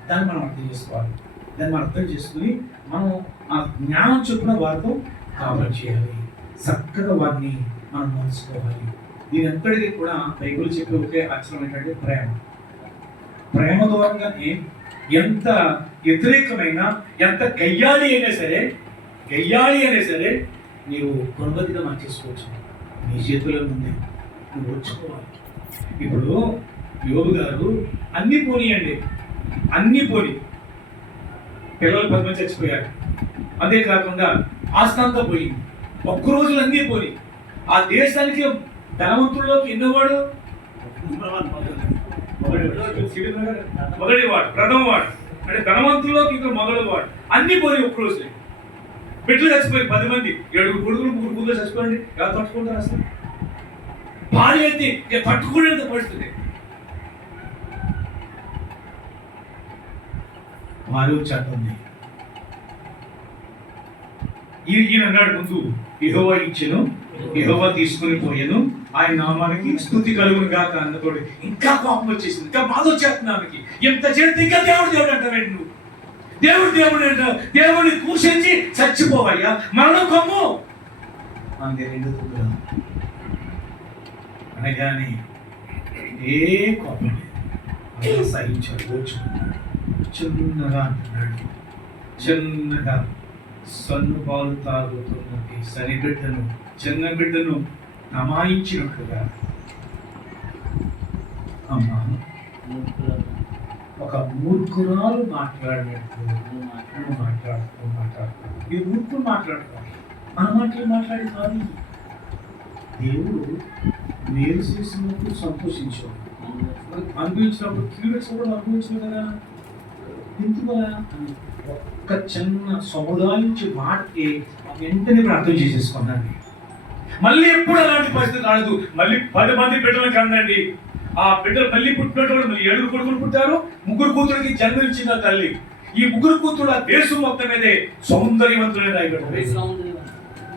దాన్ని మనం అర్థం చేసుకోవాలి. దాన్ని మనం అర్థం చేసుకుని మనం ఆ జ్ఞానం చొప్పున వారితో కావాలి చేయాలి. చక్కగా వారిని మనం మలుచుకోవాలి. దీని ఎక్కడికి కూడా బైబిల్ చెప్పే ఒకే అక్షరం ఏంటంటే ప్రేమ. ప్రేమ ద్వారానే ఎంత వ్యతిరేకమైన, ఎంత గయ్యాళి అయినా సరే నీవు కొనుగోలుగా మార్చేసుకోవచ్చు. నీ చేతుల్లో ఉంది, నువ్వు వచ్చుకోవాలి. ఇప్పుడు యోబు గారు అన్నీ పోనీయండి, అన్నీ పోని, పిల్లలు 10 మంది చచ్చిపోయారు. అంతేకాకుండా ఆస్తంతా పోయింది, ఒక్క రోజులు అన్నీ పోని. ఆ దేశానికి ధనవంతుల్లోకి ఎన్నోవాడు, మొదటివాడు, ప్రథమవాడు. అంటే ధనవంతుల్లోకి ఇంకా మొదటివాడు. అన్నీ పోయి ఒక్క రోజు. బిడ్డలు చచ్చిపోయి 10 మంది, 7 కొడుకులు 3 కూతురు చచ్చిపోయింది. ఎలా తట్టుకుంటారు అసలు? భార్య అయితే ఇక తట్టుకునేంత పరిస్థితి. భార్య వచ్చేస్తుంది. ఈయన అన్నాడు ముందు, యెహోవా ఇచ్చెను, యెహోవా తీసుకుని పోయాను, ఆయన నామానికి స్తుతి కలుగును గాక అన్నతోడు ఇంకా కోపం వచ్చేసింది, ఇంకా బాధ వచ్చేస్తుంది ఆమెకి. ఎంత చేస్తే ఇంకా దేవుడు అంటావేంటి నువ్వు? దేవుడు అంటావు. దేవుడిని దూషించి చచ్చిపోవయ్యా, మరణం కొమ్ము అంతే. 2 తుప్పులు అనగానే ఏ కోపం లేదు, సహించాడు, ఓర్చుకున్నాడు. చిన్నగా అంటున్నాడు, చిన్నగా సన్ను పాలు తాగుతున్నది చిన్న బిడ్డను నమాయించినట్లుగా, అమ్మా ఒక మూర్ఖురాలు మాట్లాడినట్లు నువ్వు మాట్లాడుతూ ఈ మూర్ఖులు మాట్లాడుతావు. మన మాట్లాడి కాదు. దేవుడు మేలు చేసినప్పుడు సంతోషించు, అనుభవించినప్పుడు కీడు అనుభవించు కదా. ఎందుకు ఒక్క చిన్న సముదాయించి మాటకి వెంటనే అర్థం చేసేసుకున్నాను. మళ్ళీ ఎప్పుడు అలాంటి పరిస్థితి రాదు. మళ్ళీ 10 మంది బిడ్డలకు అందండి. ఆ బిడ్డలు మళ్ళీ పుట్టినటువంటి మళ్ళీ 7 కొడుకులు పుట్టారు. 3 కూతురికి జన్మనిచ్చిన తల్లి. ఈ 3 కూతురు ఆ దేశం మొత్తం మీదే సౌందర్యవంతులైన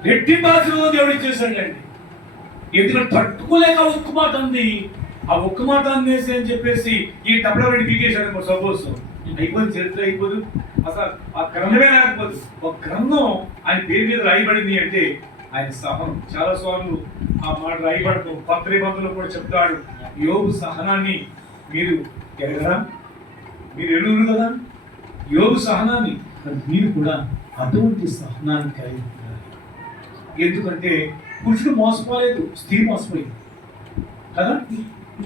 రెడ్డి భాషలో దేవుడు ఇచ్చేసాడండి. ఎందుకంటే తట్టుకోలేక ఒక్క మాట అంది. ఆ ఒక్క మాట అందేసి అని చెప్పేసి ఈ టప్లరెడ్డి పీకేశాడు. సపోజ్ అయిపోయింది, చరిత్ర అయిపోదు, అసలు ఆ గ్రంథమే లేకపోదు. ఒక గ్రంథం ఆయన పేరు మీద రాయబడింది అంటే ఆయన సహనం. చాలా సార్లు ఆ మాట రాయబడతాం. పత్రిబంధులు కూడా చెప్తాడు, యోబు సహనాన్ని మీరు ఎరగరా, మీరు ఎరుగురు కదా. యోబు సహనాన్ని మీరు కూడా అటువంటి సహనాన్ని కలిగి ఉండాలి. ఎందుకంటే పురుషుడు మోసపోలేదు, స్త్రీ మోసపోయింది కదా.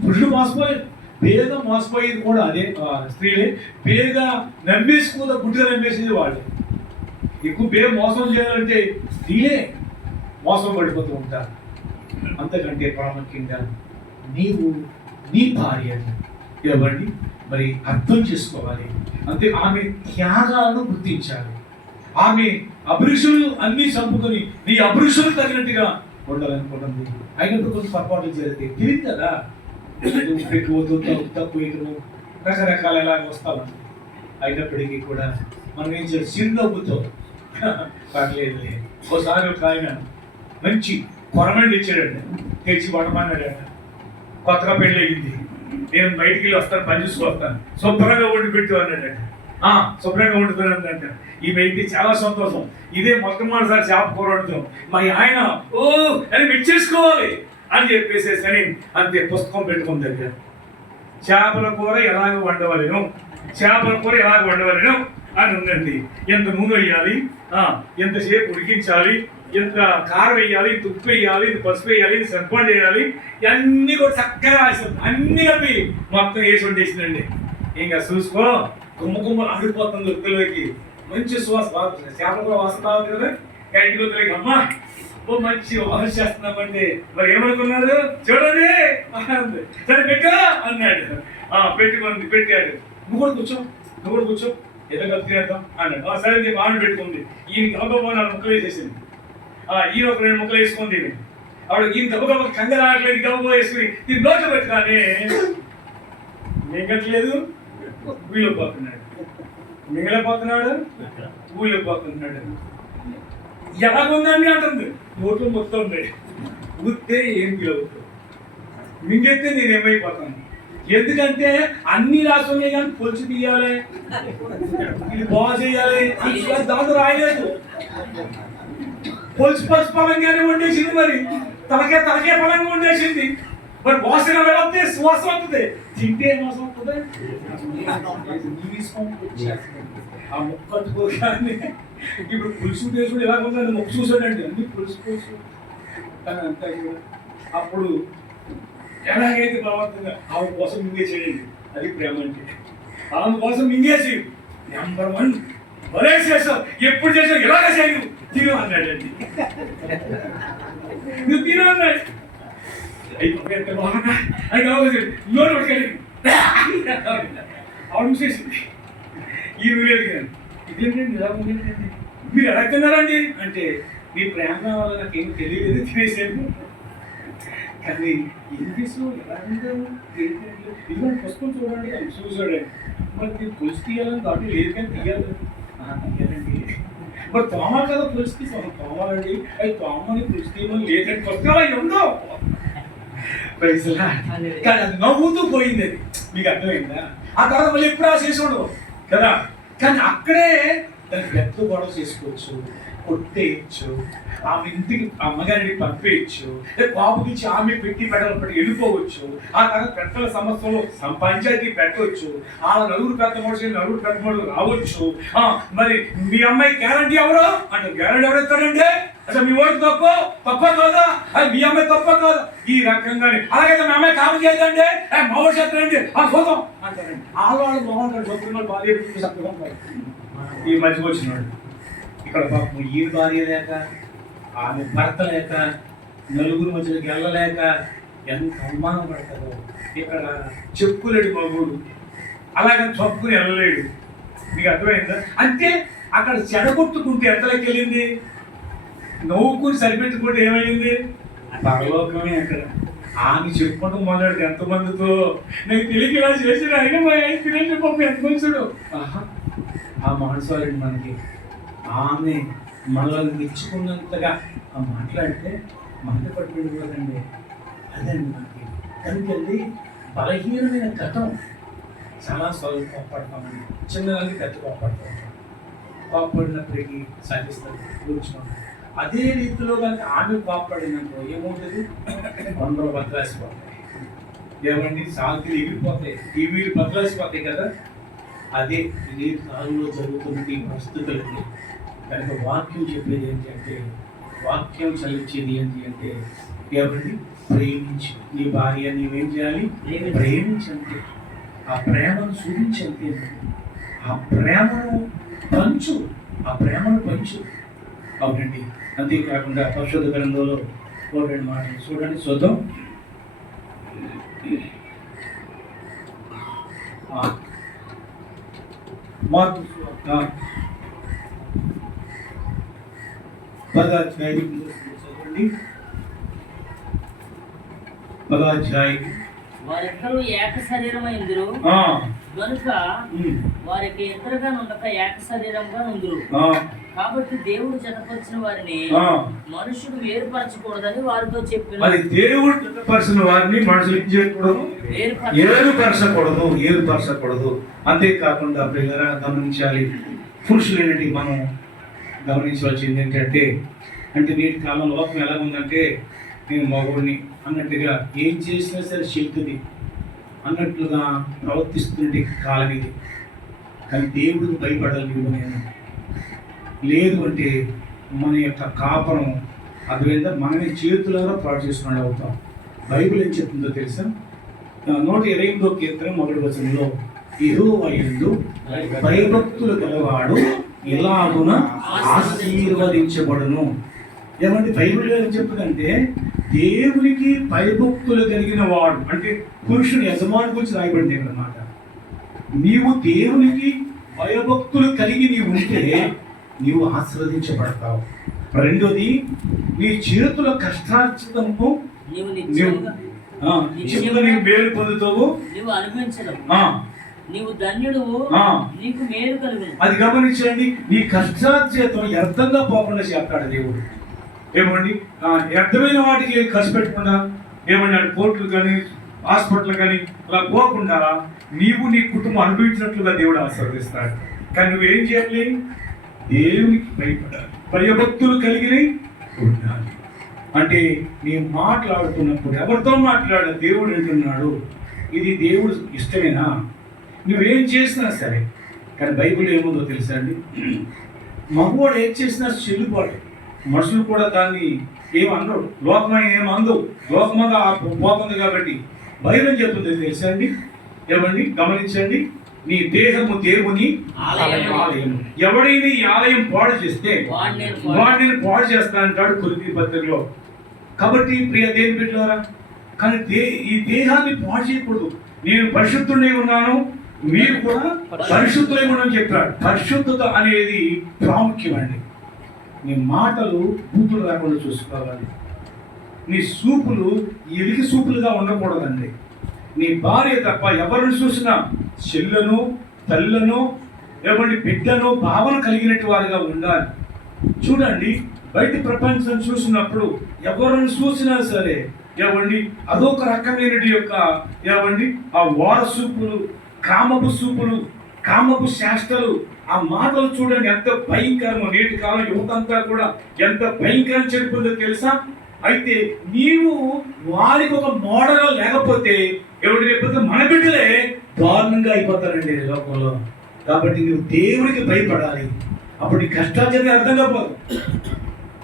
పురుషుడు మోసపోలేదు, పేరుగా మోసపోయేది కూడా అదే స్త్రీలే. పేరుగా నమ్మేసుకోదా, గుడ్డుగా నమ్మేసేది వాళ్ళే. ఎక్కువ పేరు మోసం చేయాలంటే స్త్రీలే మోసం పడిపోతూ ఉంటారు. అంతకంటే ప్రాముఖ్యంగా నీవు నీ భార్యను ఇవ్వండి మరి అర్థం చేసుకోవాలి. అంతే, ఆమె త్యాగాలను గుర్తించాలి. ఆమె అభిరుషులు అన్ని చంపుకొని నీ అభిరుషులు తగినట్టుగా ఉండాలనుకున్నది. అయినప్పుడు కొన్ని పొరపాట్లు జరిగితే తెలియదు కదా. తక్కువ రకరకాల ఎలా వస్తాము. అయినప్పటికీ కూడా మనం ఏం చేయాలి, చిరునవ్వుతో పర్లేదు. ఒకసారి ఒక ఆయన మంచి కొరమండి ఇచ్చాడండి, తెచ్చి వడమన్నాడంట. కొత్తగా పెళ్ళి అయ్యింది, నేను బయటికి వెళ్ళి వస్తాను, పని చూసుకొస్తాను, శుభ్రంగా వండి పెట్టు అన్నాడంట. శుభ్రంగా వండుతున్నానంట. ఈమె అయితే చాలా సంతోషం. ఇదే మొట్టమొదటిసారి చేప కూర వండుతాం. మా ఆయన ఓ అని మెచ్చేసుకోవాలి అని చెప్పేసేసి అని అంతే పుస్తకం పెట్టుకుని దగ్గర చేపల కూర ఎలాగ వండవలేను, చేపల కూర ఎలాగ వండవలేను అని ఉందండి. ఎంత నూనె వేయాలి, ఎంతసేపు ఉడికించాలి, ఎంత కారం వేయాలి, ఇంత ఉప్పు వేయాలి, ఇంత పసుపు వేయాలి, ఇంత సర్పండ్ వేయాలి, ఇవన్నీ కూడా చక్కగా రాసాం. అన్ని కలిపి మొత్తం వేసి వండేసిందండి. ఇంకా చూసుకో, గుమ్మ ఆడిపోతుంది ఉప్పులోకి, మంచి సువాస. చేపల కూర వాసన రావాలి కదా. ఇంటికి వద్దులేక అమ్మా ఓ మంచి వాహనం చేస్తున్నామంటే మరి ఏమనుకున్నారు చూడండి అన్నది. సరే పెట్టా అన్నాడు. పెట్టాడు. నువ్వు కూడా కూర్చో ఏదో కలిసి తినేద్దాం అన్నాడు. సరే నీ బాగా పెట్టుకుంది. ఈయన గబగబా 4 ముక్కలు వేసేసింది. ఈయన ఒక 2 ముక్కలు వేసుకుంది. ఆవిడ ఈయన గబగబా కంగారు ఆడలేదు, గబగబా వేసుకుని దీన్ని నోట్లో పెట్టుగానే మింగట్లేదు, మింగలేకపోతున్నాడు, ఊళ్ళిపోతున్నాడు. ఎలాగుందండి అంటుంది. నోట్లో మొత్తం ఉంది. ఊస్తే ఏం పిలవుతుంది, మింగెత్తే నేనేమైపోతాను. ఎందుకంటే అన్ని రాష్ట్రాలే కానీ పొలిచి తీయాలి, ఇది బాగా చేయాలి దాంట్లో రాయలేదు. పొలిచి పలంగానే వండేసింది. మరి తలకే పలంగా వండేసింది. మరి వాసన వెళ్తే సువాసన అవుతుంది, తింటే మోసం అవుతుంది. ఆ ముక్క అందుకోగానే ఇప్పుడు పులుసు చేసుడు ఎలా ఉందని మొక్క చూసాడండి. అన్ని పులుసు కానీ అంతా అప్పుడు ఎలాగైతే బలవంతంగా ఆమె కోసం మింగేసేయండి. అది ప్రేమ అంటే. ఆమె కోసం మింగేసి నెంబర్ 1 భలే చేసావు, ఎప్పుడు చేసావు, ఎలాగ చేయను తిను అన్నాడండి. నువ్వు తిను అన్నాడు. ఎంత బాగా అది కావాలి నోరు పట్టుకెళ్ళి ఆవిడ చూసేసింది. ఈ ఇదేంటండి ఇలా ఉందండి, మీరు ఎలా తిన్నారండి అంటే మీ ప్రేమ వల్ల నాకేమో తెలియలేదు తినేసాను. కానీ ఎందుకు ఎలా తింటారు ఇదిగో పుస్తకం చూడండి అని చూసాడండి. మరి మీరు పులుసు తీయాలని దాంట్లో లేదు కానీ తీయాలి తీయాలండి. మరి తోమాలి కదా పులుసు తీసాను తోమాలండి. అది తోమని పులుసు తీయమని లేదండి పుస్తకాలు ఉందో. కానీ అది నవ్వుతూ పోయింది. అది మీకు అర్థమైందా? ఆ తర్వాత మళ్ళీ ఎప్పుడు చేసాడు కదా. కానీ అక్కడే దానికి పెద్ద గొడవ చేసుకోవచ్చు, కొట్టేయచ్చు, ఆమె ఇంటికి అమ్మగారిని పంపేయచ్చు, బాబుకిచ్చి ఆమె పెట్టి పెట్టాలి వెళ్ళిపోవచ్చు. ఆ తర్వాత పెద్దల సమస్యలు పంచాయతీ పెట్టవచ్చు. ఆ నలుగురు పెద్ద మనుషులు రావచ్చు. మరి మీ అమ్మాయి గ్యారంటీ ఎవరు అంటే గ్యారంటీ ఎవరు ఇస్తాడండి? అసలు మీ ఓటు తప్ప కాదా? అది మీ అమ్మాయి తప్ప కాదు. ఈ రకంగానే అలాగైతే మీ అమ్మాయి కాపీ చేయదండి, మా ఊరు చెప్తారండి చూద్దాం అంటారండి. ఆడవాళ్ళు బాగుంటారు, చదువుకున్న భార్య ఈ మధ్యకి వచ్చినాడు. ఇక్కడ పాపం ఈ భార్య లేక, ఆమె భర్త లేక, నలుగురు మధ్యలోకి వెళ్ళలేక ఎంత అవమానం పడతారో. ఇక్కడ చెప్పులేడు మగుడు, అలాగని చప్పుకుని వెళ్ళలేడు. మీకు అర్థమైందా? అంటే అక్కడ చెడగొట్టుకుంటే ఎంతలోకి వెళ్ళింది, నవ్వుకుని సరిపెట్టుకుంటే ఏమైంది పరలోకమే. అక్కడ ఆమె చెప్పుకుంటూ మొదలెడితే ఎంతమందితో నాకు తెలియక ఇలా చేసిన అయినా మా తినండి పాపం ఎంత మనుషుడు. ఆ మనసు మనకి ఆమె మనల్ని మెచ్చుకున్నంతగా మాట్లాడితే మాట పట్టుకోదండి. అదండి మనకి అందుకండి బలహీనమైన గతం చాలా స్వల్ప కోప్పడతామండి. చిన్నదానికి పెద్ద కోప్పడతాం. కోప్పడినప్పటికీ సాధిస్తారు కూర్చున్నాం. అదే రీతిలో కనుక ఆమె కోప్పడినప్పుడు ఏమవుతుంది, 100 బద్దలాసిపోతాయి. ఏమండి సాగులు ఎగిరిపోతాయి, టీవీలు బద్దలాసిపోతాయి కదా. అదే ఇదే కాలంలో జరుగుతున్న ఈ పరిస్థితులకి కనుక వాక్యం చెప్పేది ఏంటి అంటే, వాక్యం చలించేది ఏంటి అంటే ఏమండి ప్రేమించు. నీ భార్య నీవేం చేయాలి? ప్రేమించండి. ఆ ప్రేమను చూపించండి. ఆ ప్రేమను పంచు. అవునండి. అంతేకాకుండా పరిశుద్ధ గ్రంథంలో 2 మాటలు చూడండి, చూద్దాం. మార్కు 10వ అధ్యాయం చదవండి. 10వ అధ్యాయం. వారిద్దరూ ఏక శరీరమైందురు గనుక వారికి ఇద్దరుగా ఉండక ఏక శరీరంగా ఉందురు. కాబట్టి దేవుడు జతపరిచిన వారిని మనుషుడు వేరుపరచకూడదని వారితో చెప్పిన. అది దేవుడు జతపరిచిన వారిని మనుషులు చేయకూడదు, ఏరుపరచకూడదు. అంతేకాకుండా ప్రియులారా గమనించాలి, పురుషులైనటి మనం గమనించవలసింది ఏంటంటే, అంటే నేటి కాలం లోకం ఎలా ఉందంటే నేను మగవాడిని అన్నట్టుగా ఏం చేసినా సరే శక్తిది అన్నట్లుగా ప్రవర్తిస్తుంటే కాలం ఇది. కానీ దేవుడికి భయపడాలి. నేను లేదు అంటే మన యొక్క కాపరం అదేవిధంగా మనని చేతులారా పాడు చేసుకుని అవుతాం. బైబిల్ ఏం చెప్తుందో తెలుసా? 128వ కీర్తన 1వ వచనంలో యెహోవా యందు భయభక్తులు గలవాడు ఇలాగున ఆశీర్వదించబడును. ఏమంటే బైబిల్ ఏం చెప్తుందంటే దేవునికి భయభక్తులు కలిగిన వాడు, అంటే పురుషుని యజమాని గురించి రాయబడింది అన్నమాట. నీవు దేవునికి భయభక్తులు కలిగి నీవు ఉంటే నీవు ఆశీర్వదించబడతావు. రెండోది, నీ చేతుల కష్టార్జితము నీవు నిశ్చయంగా నీవు మేలు పొందుతావు, నీవు అనుభవించడం, ఆ, నీవు ధన్యుడు, ఆ. నీకు మేలు కలుగును. అది గమనించండి. నీ కష్టార్జితం వ్యర్థంగా పోకుండా చేస్తాడు దేవుడు. ఏమండి, వ్యర్థమైన వాటికి ఖర్చు పెట్టకుండా, ఏమండి కోర్టులు కానీ హాస్పిటల్ కానీ అలా పోకుండా నీవు నీ కుటుంబం అనుభవించినట్లుగా దేవుడు ఆశీర్వదిస్తాడు. కానీ నువ్వేం చేయాలి? దేవునికి భయపడాలి, భయభక్తులు కలిగి ఉండాలి. అంటే నీ మాట్లాడుతున్నప్పుడు ఎవరితో మాట్లాడా దేవుడు అంటున్నాడు, ఇది దేవుడు ఇష్టమేనా? నువ్వేం చేసినా సరే. కానీ బైబిల్ ఏముందో తెలుసా అండి, మగవాడు ఏం చేసినా చెల్లుబాటు. మనుషులు కూడా దాన్ని ఏమన్నారు, లోకమైన ఏమందు, లోకమంగా పోతుంది. కాబట్టి బైబిల్ చెప్తుంది తెలుసా అండి. ఏమండి గమనించండి, నీ దేహము దేవుని ఆలయం. ఎవడైనా ఈ ఆలయం పాడు చేస్తే వాడిని పాడు చేస్తానంటాడు కొరింథీ పత్రికలో. కాబట్టి ప్రియ దేవుని బిడ్డలారా, కానీ ఈ దేహాన్ని పాడు చేయకూడదు. నేను పరిశుద్ధుడై ఉన్నాను, మీరు కూడా పరిశుద్ధులై ఉన్నారని చెప్పాడు. పరిశుద్ధత అనేది ప్రాముఖ్యం అండి. నీ మాటలు బూతులు రాకుండా చూసుకోవాలి. నీ సూపులు ఎలికి సూపులుగా ఉండకూడదండి. నీ భార్య తప్ప ఎవరిని చూసినా చెల్లను, తల్లను, ఏమండి బిడ్డను భావన కలిగినట్టు వారిగా ఉండాలి. చూడండి, బయట ప్రపంచం చూసినప్పుడు ఎవరిని చూసినా సరే ఏమండి అదొక రకమైన యొక్క ఏమండి ఆ వార సూపులు, కామపు సూపులు, కామపు శాస్త్రాలు, ఆ మాటలు చూడండి ఎంత భయంకరమో. నేటి కాలం యువత అంతా కూడా ఎంత భయంకరం చెడిపోతుందో తెలుసా? అయితే నీవు వారికి ఒక మోడల్ లేకపోతే ఎవరు లేకపోతే మన బిడ్డలే దారుణంగా అయిపోతారండి ఈ లోకంలో. కాబట్టి నువ్వు దేవుడికి భయపడాలి. అప్పుడు నీ కష్టార్జితం అర్థం కాపోదు,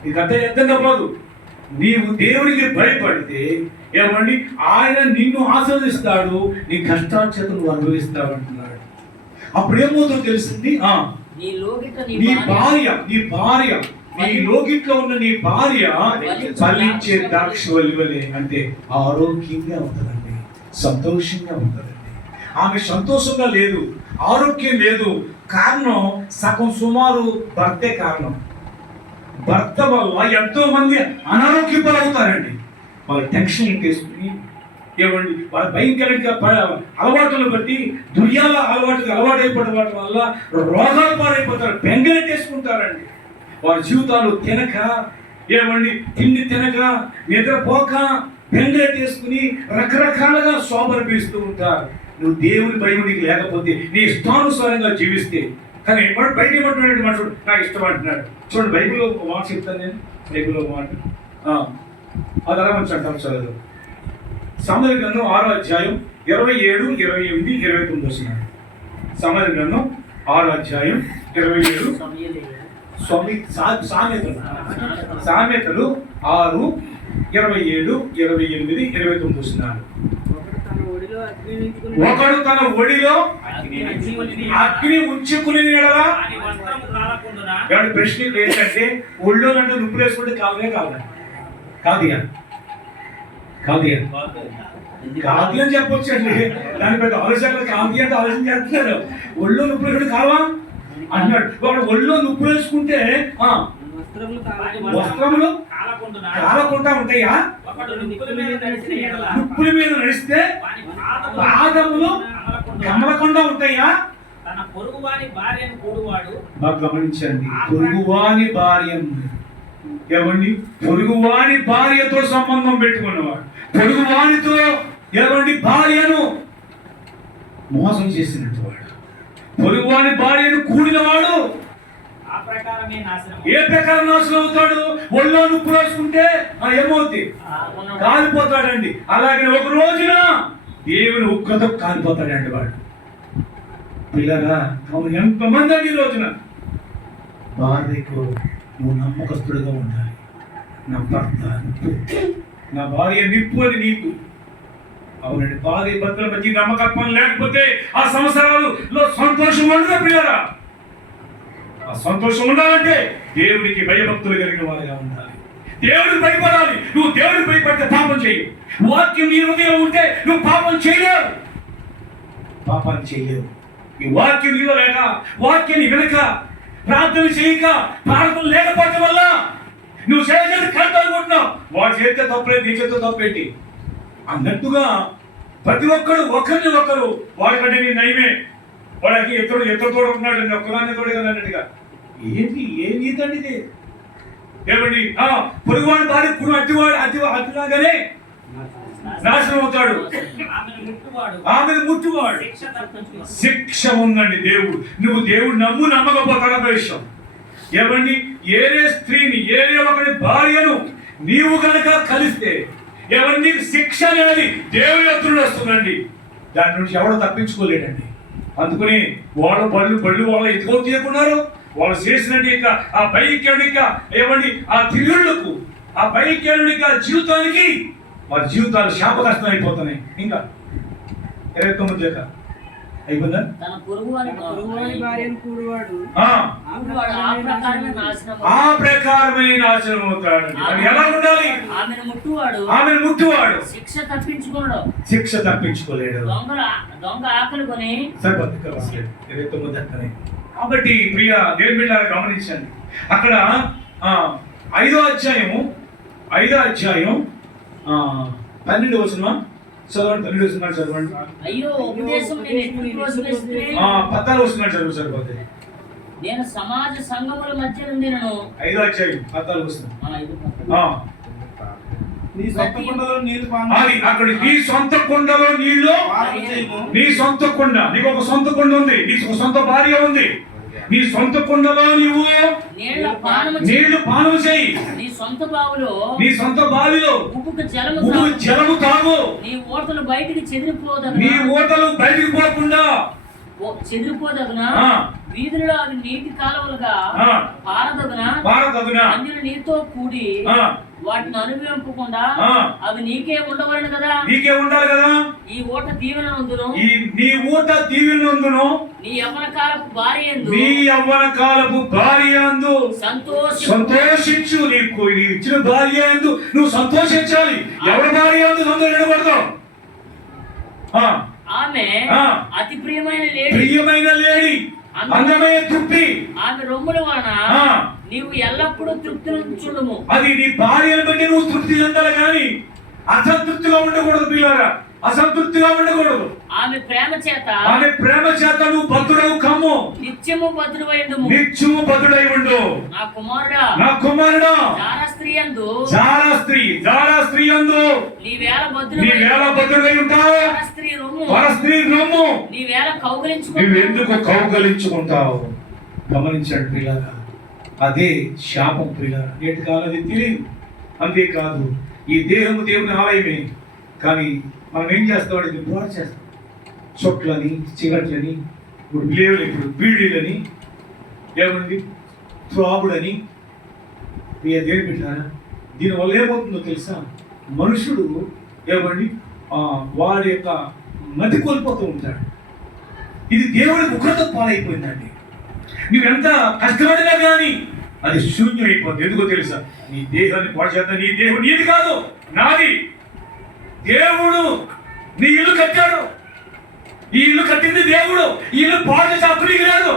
నీకు అర్థం కాపోదు. నీవు దేవుడికి భయపడితే ఏమండి ఆయన నిన్ను ఆశీర్వదిస్తాడు, నీ కష్టార్జితం నువ్వు అనుభవిస్తావు అంటున్నాడు. అప్పుడు ఏమవుతుందో తెలిసింది, నీ భార్య నీ లోకిట్లో ఉన్న నీ భార్య ఫలించే ద్రాక్ష వల్లివలే, అంటే ఆరోగ్యంగా ఉంటుందండి, సంతోషంగా ఉంటుందండి. ఆమె సంతోషంగా లేదు, ఆరోగ్యం లేదు. కారణం సగం సుమారు భర్తే కారణం. భర్త వల్ల ఎంతో మంది అనారోగ్యపరవుతారండి. వాళ్ళు టెన్షన్ తీసుకుని ఏమండి వాళ్ళ భయంకరంగా అలవాట్లను బట్టి దుర్యాల అలవాటైపోవడం వల్ల రోగాలు పారైపోతారు, బెంగలెట్టేసుకుంటారండి. వారి జీవితాలు తినక ఏమండి తిండి తినక నిద్రపోక బెంగలెట్టేసుకుని రకరకాలుగా శోభనిపిస్తూ ఉంటారు. నువ్వు దేవుని భయం నీకు లేకపోతే నీ ఇష్టానుసారంగా జీవిస్తే. కానీ బయట ఏమంటున్నాడు మనుషుడు, నాకు ఇష్టం అంటున్నాడు. చూడండి బైబిల్లో ఒక మాట చెప్తాను నేను, బైబిల్లో ఒక మాట అది అలా మంచి అంటాం. చదువు సామెతల గ్రంథం 6వ అధ్యాయం 27, 28, 29 వస్తున్నాడు. సామెతల గ్రంథం 6వ అధ్యాయం 27 సామెతలు 6, 27, 28, 29 వస్తున్నాడు. ఒకడు తన ఒడిలో అగ్ని ఉంచుకుని ప్రశ్న ఏంటంటే ఒళ్ళో అంటే నువ్వు వేసుకుంటే కాదుగా కాదు అని చెప్పొచ్చు అండి. దాని పెద్ద ఆలోచన కాదు అంటే ఆలోచన చేస్తున్నారు. ఒళ్ళో నొప్పి వేసుకుంటే కావా అన్నాడు. వాడు ఒళ్ళో నొప్పి వేసుకుంటే వస్త్రములు కాలకుండా ఉంటాయా? నొప్పుల మీద నడిస్తే పాదములు కమలకుండా ఉంటాయా? బాగా గమనించండి, పొరుగువాని భార్య ఏమండి, పొరుగువాని భార్యతో సంబంధం పెట్టుకున్నవాడు, పొరుగువానితో ఏమండి భార్యను మోసం చేసినట్టు వాడు, పొరుగువాని భార్యను కూడినవాడు ఏ ప్రకారం నాశనం అవుతాడు? ఒళ్ళో నొప్పి రాసుకుంటే ఏమవుతుంది? కాలిపోతాడండి. అలాగే ఒక రోజున దేవుని ఉగ్రత కాలిపోతాడండి వాడు. పిల్లరా ఎంతమంది అండి ఈ రోజున భార్యకు నువ్వు నమ్మకస్తుడిగా ఉండాలి. నా భర్త నిప్పు, నా భార్య నిప్పు అని నీకు. అవునండి, భార్య భర్తల మధ్య నమ్మకత్వం లేకపోతే ఆ సంవత్సరాలలో సంతోషం ఉండదు పిల్లరా. ఆ సంతోషం ఉండాలంటే దేవునికి భయభక్తులు కలిగిన వారిగా ఉండాలి. దేవుడికి భయపడాలి. నువ్వు దేవుడికి భయపడితే పాపం చేయు. వాక్యం నీ హృదయంలో ఉంటే నువ్వు పాపం చేయలేవు. పాపాన్ని చేయలేవు. ఈ వాక్యం నీలో లేక, వాక్యాన్ని వినక, ప్రార్థన చేయక, ప్రార్థన లేకపోవడం వల్ల నువ్వు చేసేది కరెక్ట్ అనుకుంటున్నావు. వాడు చేస్తే తప్పలేదు, నీ చేస్తే తప్పేంటి అన్నట్టుగా ప్రతి ఒక్కరు ఒకరిని ఒకరు వాడికంటే నీ నయమే, వాడికి ఎత్తతో ఉన్నాడు, ఒక్కదాన్ని తోడు కదా అన్నట్టుగా. ఏంటి ఏ నీతండి ఇది? ఏమండి పొరుగువాడు భార్య అతిలాగానే నాశనం అవుతాడు. ఆమెను ముట్టువాడు శిక్ష ఉందండి. దేవుడు నువ్వు దేవుడు నమ్మకపోతాడు విషయం. ఏమండి ఏరే స్త్రీని, ఏరే ఒకరి భార్యను నీవు కనుక కలిస్తే ఎవరిని శిక్ష అనేది దేవుని ఎత్తులు వస్తుందండి. దాని నుంచి ఎవడో తప్పించుకోలేడండి. అందుకని బళ్ళు వాళ్ళు ఎత్తుకో తీయకున్నారు. వాళ్ళు చేసినట్టు ఇక ఆ బైకేడిక ఏమండి ఆ తిరుగుళ్లకు, ఆ బైకేడిక జీవితానికి వారి జీవితాలు శాపగ్రస్తం అయిపోతున్నాయి. ఇంకా 29 దాకా అయిపోయిందా? తన పొరుగువాని భార్యను కూడువాడు ఆ ప్రకారమే నాశనం అవుతాడు. అది ఎలా ఉండాలి? ఆమెను ముట్టువాడు శిక్ష తప్పించుకోలేడు. దొంగ ఆకలి కొని సరిపోతుంది. 29 దాకానే. కాబట్టి ప్రియ దేవుని బిడ్డలారా గమనించండి. అక్కడ 5వ అధ్యాయం 12వ వచనం చదవండి. 12వ వచనం చదవండి. అయ్యో ఉపదేశం చదువు సరిపోతుంది. నేను సమాజ సంఘముల మధ్య నుండి 5వ అధ్యాయం 14వ వచనం. నీ సొంత కుండలో నీళ్లు అక్కడ నీ సొంత కుండలో నీళ్లు, నీ సొంత కుండ, నీకు ఒక సొంత కుండ ఉంది, నీకు ఒక సొంత భార్య ఉంది. నీ సొంత కుండలో నీవు నీళ్లు పానం చేయి. నీ సొంత బావిలో ఉప్పుకు జలము తాగు. నీ ఓటలు బయటికి పోకుండా చెదిరిపోదగునా, వీధులలో అవి నీటి కాలువలుగా పారదగునా, అందులో నీతో కూడి వాటిని అనుభవింపకుండా అవి నీకే ఉండవలను కదా. నీకే ఉండాలి కదా. ఈ ఊట దీవెన నందును, నీ ఊట దీవెన నందును, నీ యవ్వన కాలపు భార్య యందు సంతోషించు. నీకు ఇచ్చిన భార్య యందు నువ్వు సంతోషించాలి. ఎవరి భార్య యందు సంతోషించకూడదు. ఆమె అతి ప్రియమైన లేడి, అందమైన తృప్తి. ఆమె రొమ్ముల వలన నీవు ఎల్లప్పుడూ తృప్తి నుంచుండుము. అది నీ భార్యను బట్టి నువ్వు తృప్తి చెందాలి కానీ అసంతృప్తిగా ఉండకూడదు. పిల్లరా, అసంతృప్తిగా ఉండకూడదు. ఆమె ప్రేమ చేత నువ్వు భద్రుడవు కమ్ము. నిత్యము భద్రుడై ఉండు. నా కుమారుడా జార స్త్రీ యందు నీవేళ భద్రుడై ఉంటావు. పరస్త్రీ రొమ్ము నీవెందుకు కౌగలించుకుంటావు. గమనించండి పిల్లగా, అదే శాపం పిల్లగా. నేటి కాలం అది తెలియదు. అంతేకాదు ఈ దేహము దేవుని ఆలయమే, కానీ మనం ఏం చేస్తామంటే ఇది బ్రాడ్ చేస్తాం. చొట్లని, సిగరెట్లని, ఇప్పుడు బీడీలని, ఏమండి త్రాగుడని. దేని పెట్టారా? దీనివల్ల ఏమవుతుందో తెలుసా? మనుషుడు ఏమండి వాడి యొక్క మతి కోల్పోతూ ఉంటాడు. ఇది దేవుడికి ఉగ్రత పాలైపోయిందండి. నువ్వెంత కష్టపడినా కానీ అది శూన్యం అయిపోతుంది. ఎందుకో తెలుసా? నీ దేహాన్ని పాడు చేద్దాం. నీ దేహం నీది కాదు, నాది. దేవుడు నీ ఇల్లు కట్టాడు. ఈ ఇల్లు కట్టింది దేవుడు. ఈ ఇల్లు పాడు చేసి అప్పుడికి లేదు.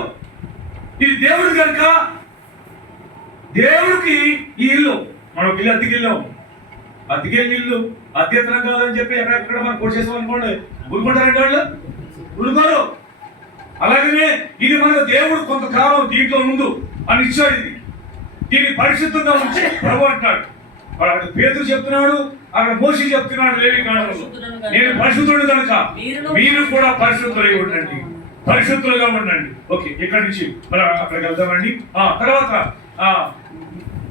ఇది దేవుడు కనుక దేవుడికి ఈ ఇల్లు. మనం ఇల్లు అద్దెకెళ్ళాము. అద్దెకెళ్ళి ఇల్లు అధ్యతనం కాదని చెప్పి ఎక్కడెక్కడ మనం కోట్ చేసాం అనుకోండి, ఊరుకుంటారంటే వాళ్ళు ఊరుకోరు. అలాగనే ఇది మనకు దేవుడు కొంతకాలం దీంట్లో ముందు అని ఇచ్చాడు. ఇది దీన్ని పరిశుద్ధంగా ఉంచి ప్రభు అంటున్నాడు. అక్కడ పేతురు చెప్తున్నాడు, అక్కడ మోషే చెప్తున్నాడు. లేవి కాలంలో నేను పరిశుద్ధుడు కనుక మీరు కూడా పరిశుద్ధులై ఉండండి, పరిశుద్ధులుగా ఉండండి. ఓకే, ఇక్కడి నుంచి అక్కడికి వెళ్దామండి. తర్వాత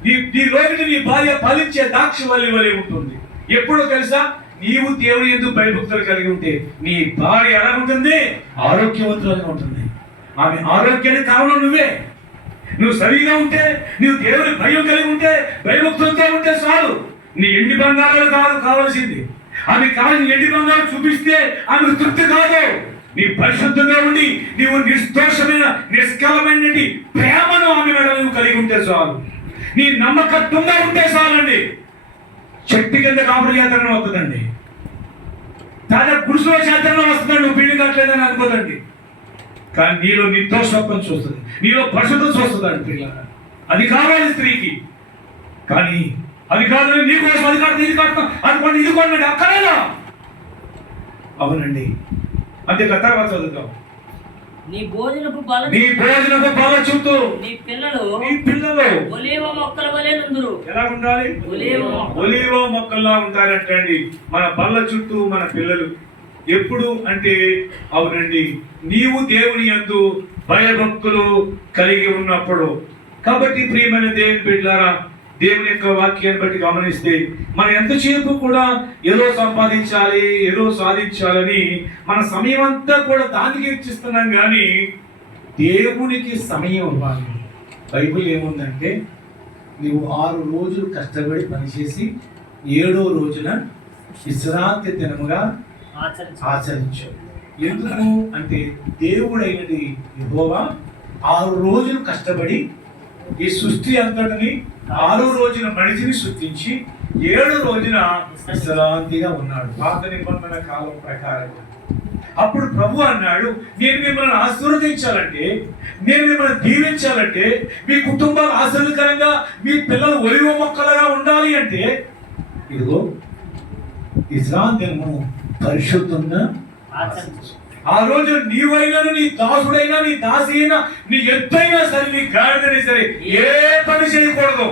ఈ రోజు నీ భార్య ఫలించే ద్రాక్ష వల్లి వలె ఉంటుంది. ఎప్పుడో తెలుసా? నీవు దేవుని యందు భయభక్తులు కలిగి ఉంటే నీ భార్య ఎలా ఉంటుంది? ఆరోగ్యవంతులుగా ఉంటుంది. ఆమె ఆరోగ్యానికి కారణం నువ్వే. నువ్వు సరిగా ఉంటే, నువ్వు దేవుని భయం కలిగి ఉంటే, భయభక్తులతో ఉంటే చాలు. నీ ఎండి బంగారాలు కాదు కావాల్సింది. ఆమె కావాల్సిన ఎండి బంగారం చూపిస్తే ఆమెకు తృప్తి కాదు. నీ పరిశుద్ధంగా ఉండి నీవు నిర్దోషమైన నిష్కలమైన ప్రేమను ఆమె మీద నువ్వు కలిగి ఉంటే చాలు. నీ నమ్మకత్వంగా ఉంటే చాలండి. చెట్టు కింద కాపురం చేతనం వస్తుందండి, తాజా గురుసులో చేతనం వస్తుందండి. నువ్వు పెళ్లి కట్టలేదని అనుకోదండి. కానీ నీలో నిర్దోషత్వం చూస్తుంది, నీలో పరిశుద్ధం చూస్తుందండి పిల్లల. అది కావాలి స్త్రీకి. కానీ అది కాదు, నీకోసం అది కాదు, ఇది కాదు అనుకోండి, ఇది కొనండి, అక్కడేనా? అవునండి. అంతే కదా. తర్వాత చదువుతాం. నీ భోజనపు బల చుట్టూ నీ పిల్లలు ఒలీవ మొక్కల వలె నుందురు. ఎలా ఉండాలి? ఒలీవ మొక్కల్లా ఉంటారంటండి మన బల్ల చుట్టూ మన పిల్లలు. ఎప్పుడు అంటే అవునండి, నీవు దేవుని యందు భయభక్తులు కలిగి ఉన్నప్పుడు. కాబట్టి ప్రియమైన దేవుని బిడ్డలారా, దేవుని యొక్క వాక్యాన్ని బట్టి గమనిస్తే మనం ఎంతసేపు కూడా ఏదో సంపాదించాలి, ఏదో సాధించాలని మన సమయం అంతా కూడా దానికి ఇచ్చిస్తున్నాం. కానీ దేవునికి సమయం ఇవ్వాలి. బైబిల్ ఏముందంటే, నువ్వు 6 రోజులు కష్టపడి పనిచేసి 7వ రోజున విశ్రాంతి దినముగా ఆచరించు. ఎందుకు అంటే దేవుడైనది యెహోవా 6 రోజులు కష్టపడి ఈ సృష్టి అంతటిని 6వ రోజున మనిషిని సృష్టించి 7వ రోజున విశ్రాంతిగా ఉన్నాడు, పాత నిబంధన కాలం ప్రకారంగా. అప్పుడు ప్రభు అన్నాడు, నేను మిమ్మల్ని ఆశీర్వదించాలంటే, నేను మిమ్మల్ని దీవించాలంటే, మీ కుటుంబాలు ఆశీర్వదకరంగా, మీ పిల్లలు ఒలివ మొక్కలుగా ఉండాలి అంటే, ఇదిగో విశ్రాంతి దినము పరిశుద్ధంగా ఆచరించు. ఆ రోజు నీవైనా, నీ దాసుడైనా, నీ దాసి అయినా, నీ ఎత్తైనా సరే, నీ గాడిదైనా సరే, ఏ పని చేయకూడదు.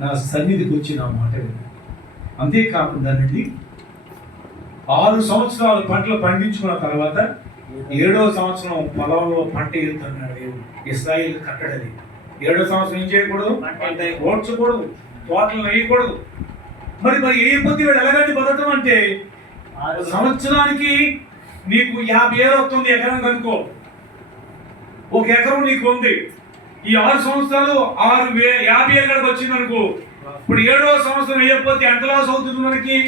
నా సన్నిధికి వచ్చి నా మాట విను. అంతేకాకుండా 6 సంవత్సరాలు పంటలు పండించుకున్న తర్వాత 7వ సంవత్సరం పొలంలో పంట వెళ్తున్నాడు దేవుడు. ఇశ్రాయేలు కట్టడది. 7వ సంవత్సరం ఏం చేయకూడదు? ఓడ్చకూడదు, తోటలు వేయకూడదు. మరి వేయకపోతే వీడు ఎలాగంటే బతకడం అంటే, సంవత్సరానికి నీకు 50,000 వస్తుంది ఎకరం కనుకో. 1 ఎకరం నీకు ఉంది. ఈ 6 సంవత్సరాలు 50,000 కనుక వచ్చింది అనుకో. ఇప్పుడు 7వ సంవత్సరం వేయకపోతే ఎంత లాస్ అవుతుంది మనకి?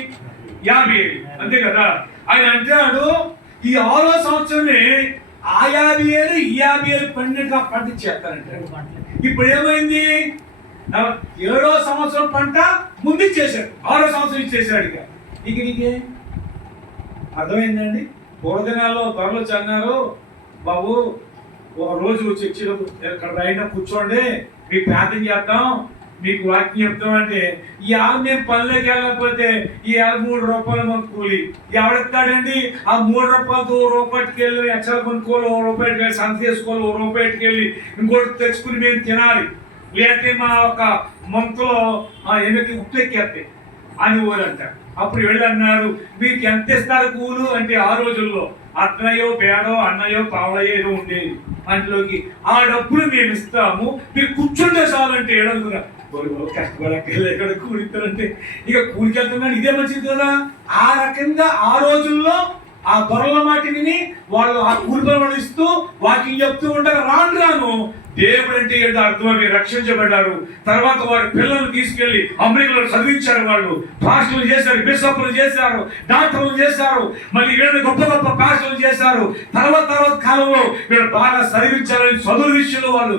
50,000. అంతే కదా. ఆయన అంటాడు, ఈ 6వ సంవత్సరమే ఆ 50,000 ఈ 50,000 పండిట్లా పండించేస్తానంటాడు. ఇప్పుడు ఏమైంది? 7వ సంవత్సరం పంట ముందు ఇచ్చేసాడు, 6వ సంవత్సరం ఇచ్చేసాడు. ఇక నీకే అర్థమైందండి. పూర్వదినాల్లో త్వరలో చన్నారు, బాబు ఒక రోజు చర్చిలో ఇక్కడ అయినా కూర్చోండి, మీకు ప్రార్థన చేద్దాం, మీకు వాక్యం చెప్తాం అంటే, ఈ ఆరు మేము పనులకి వెళ్ళకపోతే ఈ 3 రూపాయలు మాకు కూలి ఎవడెత్తాడండి? ఆ 3 రూపాయలతో రూపాయికి వెళ్ళి ఎచ్చలు కొనుక్కోవాలి, రూపాయికి వెళ్ళి సంత చేసుకోవాలి, రూపాయికి వెళ్ళి ఇంకోటి తెచ్చుకుని మేము తినాలి, లేకపోతే మా ఒక మంతలో ఎన్నికకి ఉప్పెక్కేస్తాయి అని ఊరంట. అప్పుడు వెళ్ళి అన్నారు, మీకు ఎంత ఇస్తారు కూలు అంటే, ఆ రోజుల్లో అన్నయ్యో పేడో అన్నయ్యో పావలయ్యో ఏదో ఉండేది. అందులోకి ఆ డబ్బులు మేము ఇస్తాము, మీరు కూర్చుంటే చాలంటే ఏడనుకున్నా కష్టపడక్కడ కూలిస్తారంటే ఇక కూలికి వెళ్తున్నాడు. ఇదే మంచిది కదా. ఆ రకంగా ఆ రోజుల్లో ఆ దొరల మాటిని వాళ్ళు ఆ కూలి పనులు ఇస్తూ వాకింగ్ చెప్తూ ఉండగా రాను దేవుడు అంటే ఏంటో అర్థమని రక్షించబడ్డారు. తర్వాత వారి పిల్లల్ని తీసుకెళ్లి అమెరికాలో చదివించారు. వాళ్ళు పాస్టర్లు చేశారు, బిషప్లు చేశారు, డాక్టర్లు చేశారు, మళ్ళీ వీళ్ళని గొప్ప గొప్ప పాస్టర్లు చేశారు. తర్వాత కాలంలో వీళ్ళు బాగా చదివించాలని చదువు విషయంలో వాళ్ళు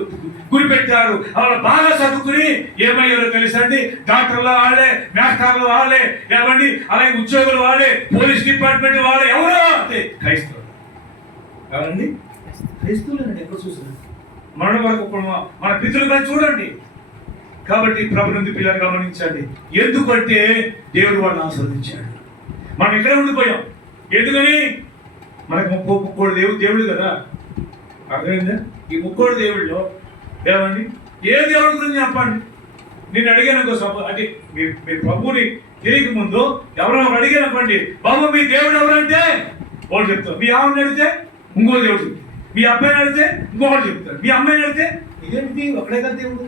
గురిపెట్టారు. వాళ్ళు బాగా చదువుకుని ఏమయ్యారో తెలుసండి, డాక్టర్లు వాళ్ళే, మాస్టర్లు వాళ్ళే, ఏమండి అలాగే ఉద్యోగులు వాళ్ళే, పోలీస్ డిపార్ట్మెంట్ వాళ్ళే, ఎవరో అంటే క్రైస్తవులు. ఎవరండి? క్రైస్తవులేనండి. ఎక్కడ చూసారు? మరణ వరకు మన పితృలుగా చూడండి. కాబట్టి ప్రభునందు పిల్లలు గమనించండి. ఎందుకంటే దేవుడు వాళ్ళని ఆశీర్వదించాడు. మనం ఇక్కడే ఉండిపోయాం. ఎందుకని? మనకు 30 దేవుడు కదా. అర్థమైందా? ఈ 30 దేవుళ్ళలో ఏమండి ఏ దేవుడి గురించి చెప్పండి. నేను అడిగాను అంటే మీ ప్రభుని తెలియక ముందు ఎవరైనా అడిగాను అనుకోండి, బాబు మీ దేవుడు ఎవరంటే వాళ్ళు చెప్తారు. మీ ఆవిడని అడిగితే ఇంకో దేవుడు చెప్తారు. మీ అబ్బాయిని అడిగితే ఇంకొకటి చెప్తారు. మీ అమ్మాయిని అడిగితే ఇదేంటి ఒక్కడే కదా దేవుడు.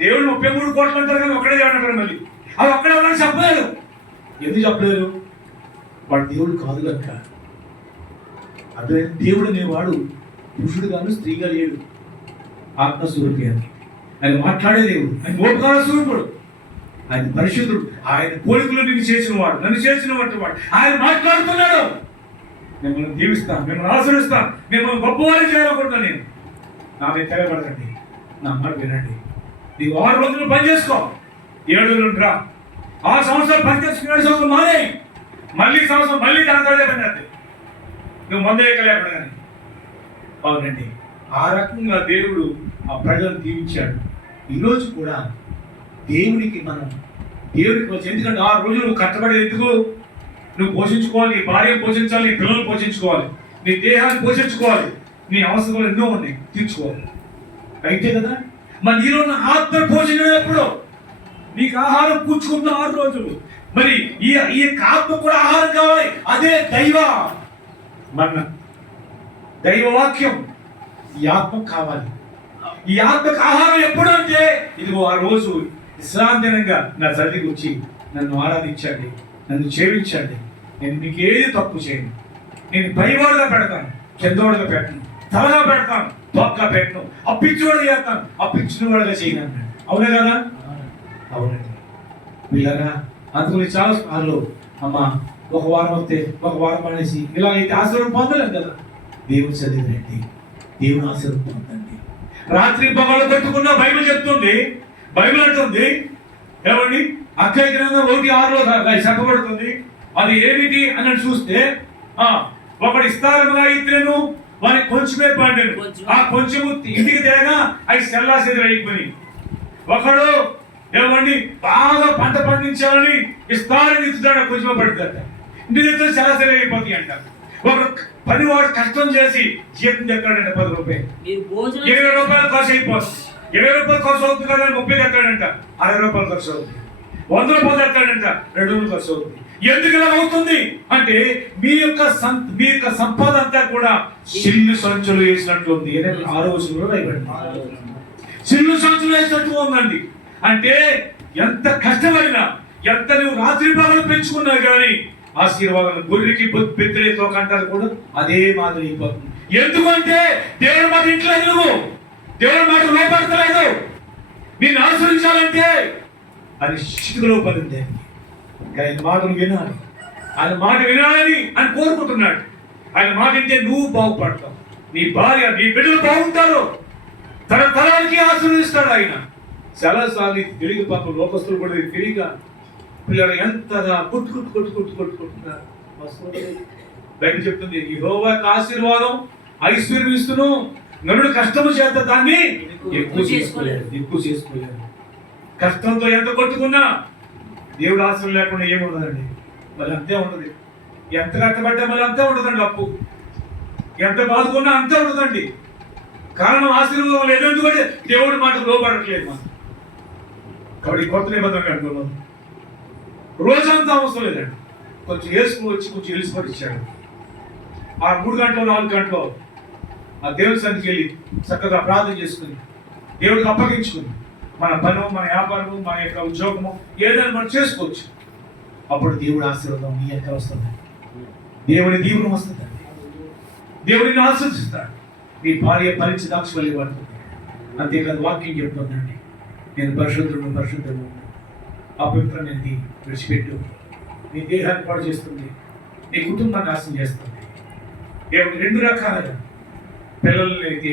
దేవుడు 33 కోట్లు అంటారు కానీ ఒక్కడే దేవుడు అంటారు. మళ్ళీ అవి ఒక్కడే ఎవరైనా చెప్పలేదు. ఎందుకు చెప్పలేరు? వాడు దేవుడు కాదు కనుక. అదే దేవుడు అనేవాడు పురుషుడు గాను స్త్రీగా లేడు, ఆత్మస్వరూపి అని. ఆయన మాట్లాడే దేవుడు, ఆయన ఓపకార స్వరూపుడు, ఆయన పరిశుద్ధుడు, ఆయన పోలికలు నిన్ను చేసిన వాడు, నన్ను చేసిన వాడు. ఆయన మాట్లాడుతున్నాడు, మిమ్మల్ని దీవిస్తాను, మిమ్మల్ని ఆశీర్వదిస్తాను, మిమ్మల్ని గొప్పవారి చేయాలనుకుంటున్నాను నేను. నా మీద తెగబడకండి, నా మాట వినండి. నీకు 6 రోజులు పని చేసుకో, 7 రోజులు రా. 6 సంవత్సరాలు పని చేసుకుని 7 సంవత్సరాలు మానే, మళ్ళీ సంవత్సరం మళ్ళీ దాని తోడే పని చేస్తే నువ్వు ముందే ఎక్కలేకుండా కానీ. అవునండి, ఆ రకంగా దేవుడు ఆ ప్రజలను దీవించాడు. ఈరోజు కూడా దేవునికి వచ్చి, ఎందుకంటే 6 రోజులు నువ్వు కష్టపడేది ఎందుకు? నువ్వు పోషించుకోవాలి, నీ భార్య పోషించాలి, నీ పిల్లలు పోషించుకోవాలి, నీ దేహాన్ని పోషించుకోవాలి, నీ అవసరాలు ఎన్నో ఉన్నాయి తీర్చుకోవాలి. అయితే కదా మరి నీలో ఉన్న ఆత్మ పోషణ ఎప్పుడు? నీకు ఆహారం కూర్చుకున్న 6 రోజులు, మరి ఈ ఆత్మ కూడా ఆహారం కావాలి. అదే దైవ వాక్యం. ఈ ఆత్మ కావాలి. ఈ ఆత్మకు ఆహారం ఎప్పుడు అంటే ఇదిగో ఆ రోజు విశ్రాంతి దినంగా నా సన్నిధికి వచ్చి నన్ను ఆరాధించండి, నన్ను చేయించండి. నేను మీకు ఏది తప్పు చేయను. నేను పైవాడుగా పెడతాను, కిందవాడుగా పెట్టను, తలగా పెడతాను, తోకగా పెట్టను, అప్పించేవాడుగా చేస్తాను, అప్పించిన వాడుగా చేయను అన్నాడు. అవునే కదా? అవునండి వీళ్ళగా. అందుకని చాలా సార్లు అమ్మ ఒక వారం వస్తే ఒక వారం అనేసి ఇలా అయితే ఆశీర్వాదం పొందలేదు కదా. దేవుని చదివినండి, దేవుని ఆశీర్వాదం పొందండి. రాత్రి పగలు పెట్టుకున్న బైబిల్ చెప్తుంది, బైబిల్ అంటుంది ఏమండి, అక్షయ గ్రంథం 1:6లో చెప్పబడుతుంది. అది ఏమిటి అని చూస్తే ఒకడు విస్తారముగా ఇద్దరు వారి కొంచెమే పండాను, ఆ కొంచెము ఇంటికి తేగా అవి సెల్లాసేది అయిపోయి. ఒకడు ఏమండి బాగా పంట పండించాలని విస్తారంగా ఇచ్చుతాడు, కొంచెం పడుతుందట, ఇంటి దగ్గర సెల్లాసేది అయిపోతాయి అంట. ఒక పనివాడు కష్టం చేసి జీతం చెప్తాడంట 10 రూపాయలు, 20 రూపాయలు ఖర్చు అయిపోతుంది. 20 రూపాయలు ఖర్చు అవుతుంది కదా 30 తెస్తాడంట, 60 రూపాయలు ఖర్చు అవుతుంది. 100 రూపాయలు తెస్తాడంట, 200 ఖర్చు అవుతుంది. ఎందుకు ఇలా అవుతుంది అంటే మీ యొక్క సంపద అంతా కూడా చిల్లు సంచులు వేసినట్లు ఉంది. 6వ వచనంలో రాయబడింది, చిల్లు సంచులు వేసినట్టు ఉందండి. అంటే ఎంత కష్టమైనా, ఎంత నువ్వు రాత్రి పగలు పెంచుకున్నా కానీ ఆశీర్వాదం గుర్రికి పెద్దలేతో కంటారు కూడా అదే మాదిరి అయిపోతుంది. ఎందుకంటే దేవుడి మాట ఇంట్లేదు, నువ్వు దేవుడి మాట లోపడతలేదు. నేను ఆశ్రయించాలంటే అది స్థితిలో పడింది. ఆయన మాటను వినాలి, ఆయన మాట వినాలని ఆయన కోరుకుంటున్నాడు. ఆయన మాట వింటే నువ్వు బాగుపడతావు, నీ భార్య నీ బిడ్డలు బాగుంటారు, తరానికి ఆశీర్వదిస్తాడు ఆయన. చాలాసార్లు తెలియదు పాపం, లోకస్తులు కూడా తెలియక పిల్లలు ఎంతగా కొట్టుకుంటున్నారు. బయట చెప్తుంది యెహోవాకు ఆశీర్వాదం ఐశ్వర్యం ఇస్తును, నరుడు కష్టము చేత దాన్ని ఎక్కువ చేసుకోలేదు. కష్టంతో ఎంత కొట్టుకున్నా దేవుడు ఆశీర్వాదం లేకుండా ఏముండదండి, మళ్ళీ అంతే ఉండదు. ఎంత కష్టపడ్డా మళ్ళీ అంతే ఉండదండి. అప్పు ఎంత బాదుకున్నా అంతే ఉండదండి. కారణం ఆశీర్వాదం లేదు, ఎందుకంటే దేవుడి మాట లోపడట్లేదు మనం. కాబట్టి కొత్త నిబంధన అంటున్నాం, రోజంతా అవసరం లేదండి, కొంచెం వేసుకుని వచ్చి కొంచెం ఎలిసిపడి ఇచ్చాడు. ఆ 3 గంటలు 4 గంటలు ఆ దేవుని సన్నిధికి వెళ్ళి చక్కగా ప్రార్థన చేసుకుని దేవుడికి అప్పగించుకుని మన పను, మన వ్యాపారము, మన యొక్క ఉద్యోగము ఏదైనా మనం చేసుకోవచ్చు. అప్పుడు దేవుడు ఆశీర్వాదం నీ యొక్క వస్తుంది, దేవుని దీవెన వస్తుందండి, దేవుడిని ఆశీర్వదిస్తాడు. నీ భార్య పరిచి దాక్షవల్లి పడుతుంది. అంతేకాదు వాక్యం చెప్తుందండి, నేను పరిశుద్ధుడు అపవిత్రమైనది విడిచిపెట్టు. నీ దేహాన్ని పాడు చేస్తుంది, నీ కుటుంబాన్ని నాశనం చేస్తుంది. దేవుడు 2 రకాలుగా పిల్లలకి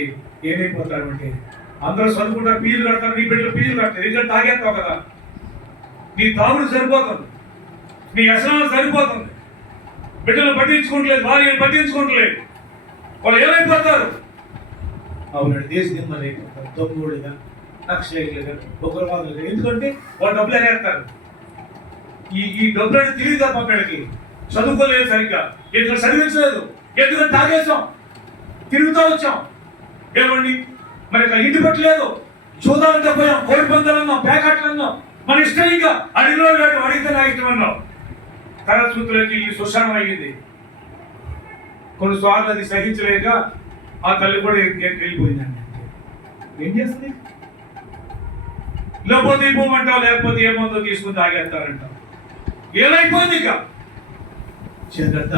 ఏమైపోతారు అంటే అందరూ చదువుకుంటారు, ఫీజులు కడతారు, నీ బిడ్డలు ఫీజులు కడతారు. ఎందుకంటే తాగేస్తావు కదా, నీ తాగుడు సరిపోతుంది, నీ వ్యసనాలు సరిపోతుంది, బిడ్డలు పట్టించుకోవట్లేదు, భార్యను పట్టించుకోవట్లేదు, వాళ్ళు ఏమైపోతారు? అవునండి, దేశ దిమ్మలు అయిపోతారు, దొంగోళ్ళుగా, నక్సలైట్లుగా, ఉగ్రవాదులుగా. ఎందుకంటే వాళ్ళు డబ్బులు ఎగేస్తారు. ఈ డబ్బులు అంటే తెలియదు తప్ప పిల్లలకి, చదువుకోలేదు సరిగ్గా, ఇక్కడ చదివించలేదు, ఎందుకంటే తాగేసాం, తిరుగుతూ వచ్చాం. ఏమండి మరి ఇంటి పట్టలేదు, చూడాలంటే పోయాం, కోడి పందాలు అన్నాం, ప్యాకెట్లు అన్నాం, మన ఇష్టం. ఇంకా అడిగిలో అడిగితే నా ఇష్టం అన్నాం. తరచూతులకి ఇల్లు శ్మశానం అయ్యింది. కొన్నిసార్లు అది సహించలేక ఆ తల్లి కూడా వెళ్ళిపోయిందండి. ఏం చేస్తుంది? లేకపోతే ఇవ్వమంటావు, లేకపోతే ఏమందో తీసుకుని తాగేస్తారంటావు. ఏమైపోయింది ఇక చేత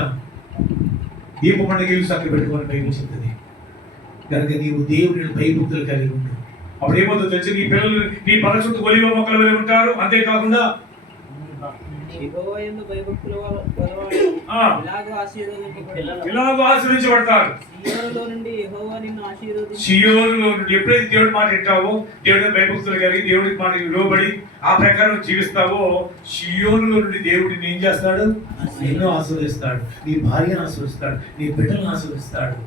దీప పండుగ ఇల్లు చక్కర పెట్టుకోవాలని బైబిల్ చెప్తుంది. కనుక నీవు దేవుని భయభక్తులు కలిగి ఉంటావు. అప్పుడు ఏమవుతుందో తెలిసి నీ పిల్లలు నీ పల చుట్టూ ఒలివ మొక్కలు వెళ్ళి ఉంటారు. అంతేకాకుండా యెహోవా యందు భయభక్తుల గలవాడు ఆ. ఇలాగూ ఆశీర్వదింపబడు. పిల్లలు ఇలాగ ఆశ్రయించబడతారు. సీయోనులో నుండి యెహోవా నిన్ను ఆశీర్వదించి సియోనులో నుండి ఎప్పుడైతే దేవుడి మాట వింటావో, దేవుడి భయభక్తులు కలిగి దేవుడి మాట లోబడి ఆ ప్రకారం జీవిస్తావో, సియోనులో నుండి దేవుడిని ఏం చేస్తాడు? నిన్ను ఆస్వాదిస్తాడు, నీ భార్యను ఆస్వాదిస్తాడు, నీ బిడ్డలను ఆస్వాదిస్తాడు.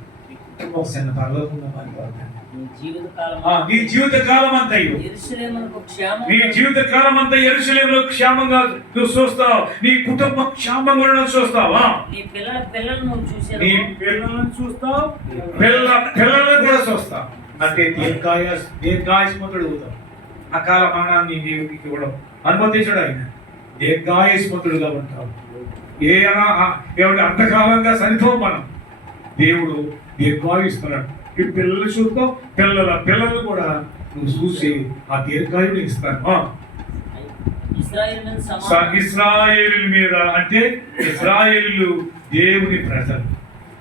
ఒక చిన్న పర్లోకంగా మారిపోతాడు. నీ జీవితకాలం నీ జీవిత కాలం అంతయు యెరూషలేమునకు క్షేమం నీ జీవిత కాలం అంతా యెరూషలేములో క్షేమంగా నువ్వు చూస్తావు. నీ కుటుంబం క్షేమంగా నువ్వు చూస్తావా? నీ పిల్లలను నువ్వు నీ చూసావు. పిల్లలను చూస్తావు, పిల్లలను కూడా చూస్తావు. అంటే దీర్ఘాయుష్మంతుడు అవుతావు. అకాల మరణాన్ని దేవుడికి ఇవ్వడం అనుమతించడు ఆయన. దీర్ఘాయుష్మంతుడుగా ఉంటావు. ఏమిటి అంతకాలంగా సరిపోవు మనం. దేవుడు దీర్ఘాయుస్తున్నాడు. ఈ పిల్లలు చూస్తావు, పిల్లలు కూడా నువ్వు చూసి ఆ దీర్ఘాయుడు ఇస్తాను. ఇశ్రాయేలు మీద సమాధానం ఇశ్రాయేలు మీద అంటే ఇశ్రాయేలు దేవుని ప్రజలు.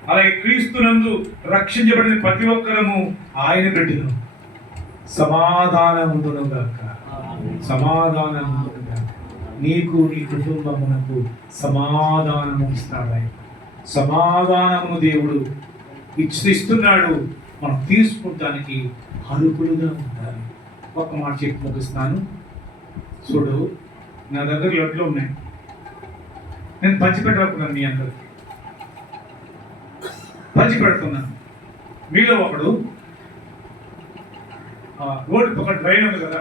అలాగే క్రీస్తునందు రక్షించబడిన ప్రతి ఒక్కరము ఆయన బిడ్డలు. సమాధానముందునుగాక, సమాధానముందునుగాక. నీకు నీ కుటుంబమునకు సమాధానము ఇస్తాడు ఆయన. సమాధానమును దేవుడు ఇస్తున్నాడు. మనం తీసుకుంటానికి అర్హులుగా ఉండాలి. ఒక మాట చెప్పి ముగిస్తాను. చూడు, నా దగ్గర లడ్లు ఉన్నాయి. నేను పంచిపెట్టుకున్నాను, మీ అందరికి పంచిపెడుతున్నాను. మీలో ఒకడు రోడ్డు ఒక డ్రైన్ ఉంది కదా,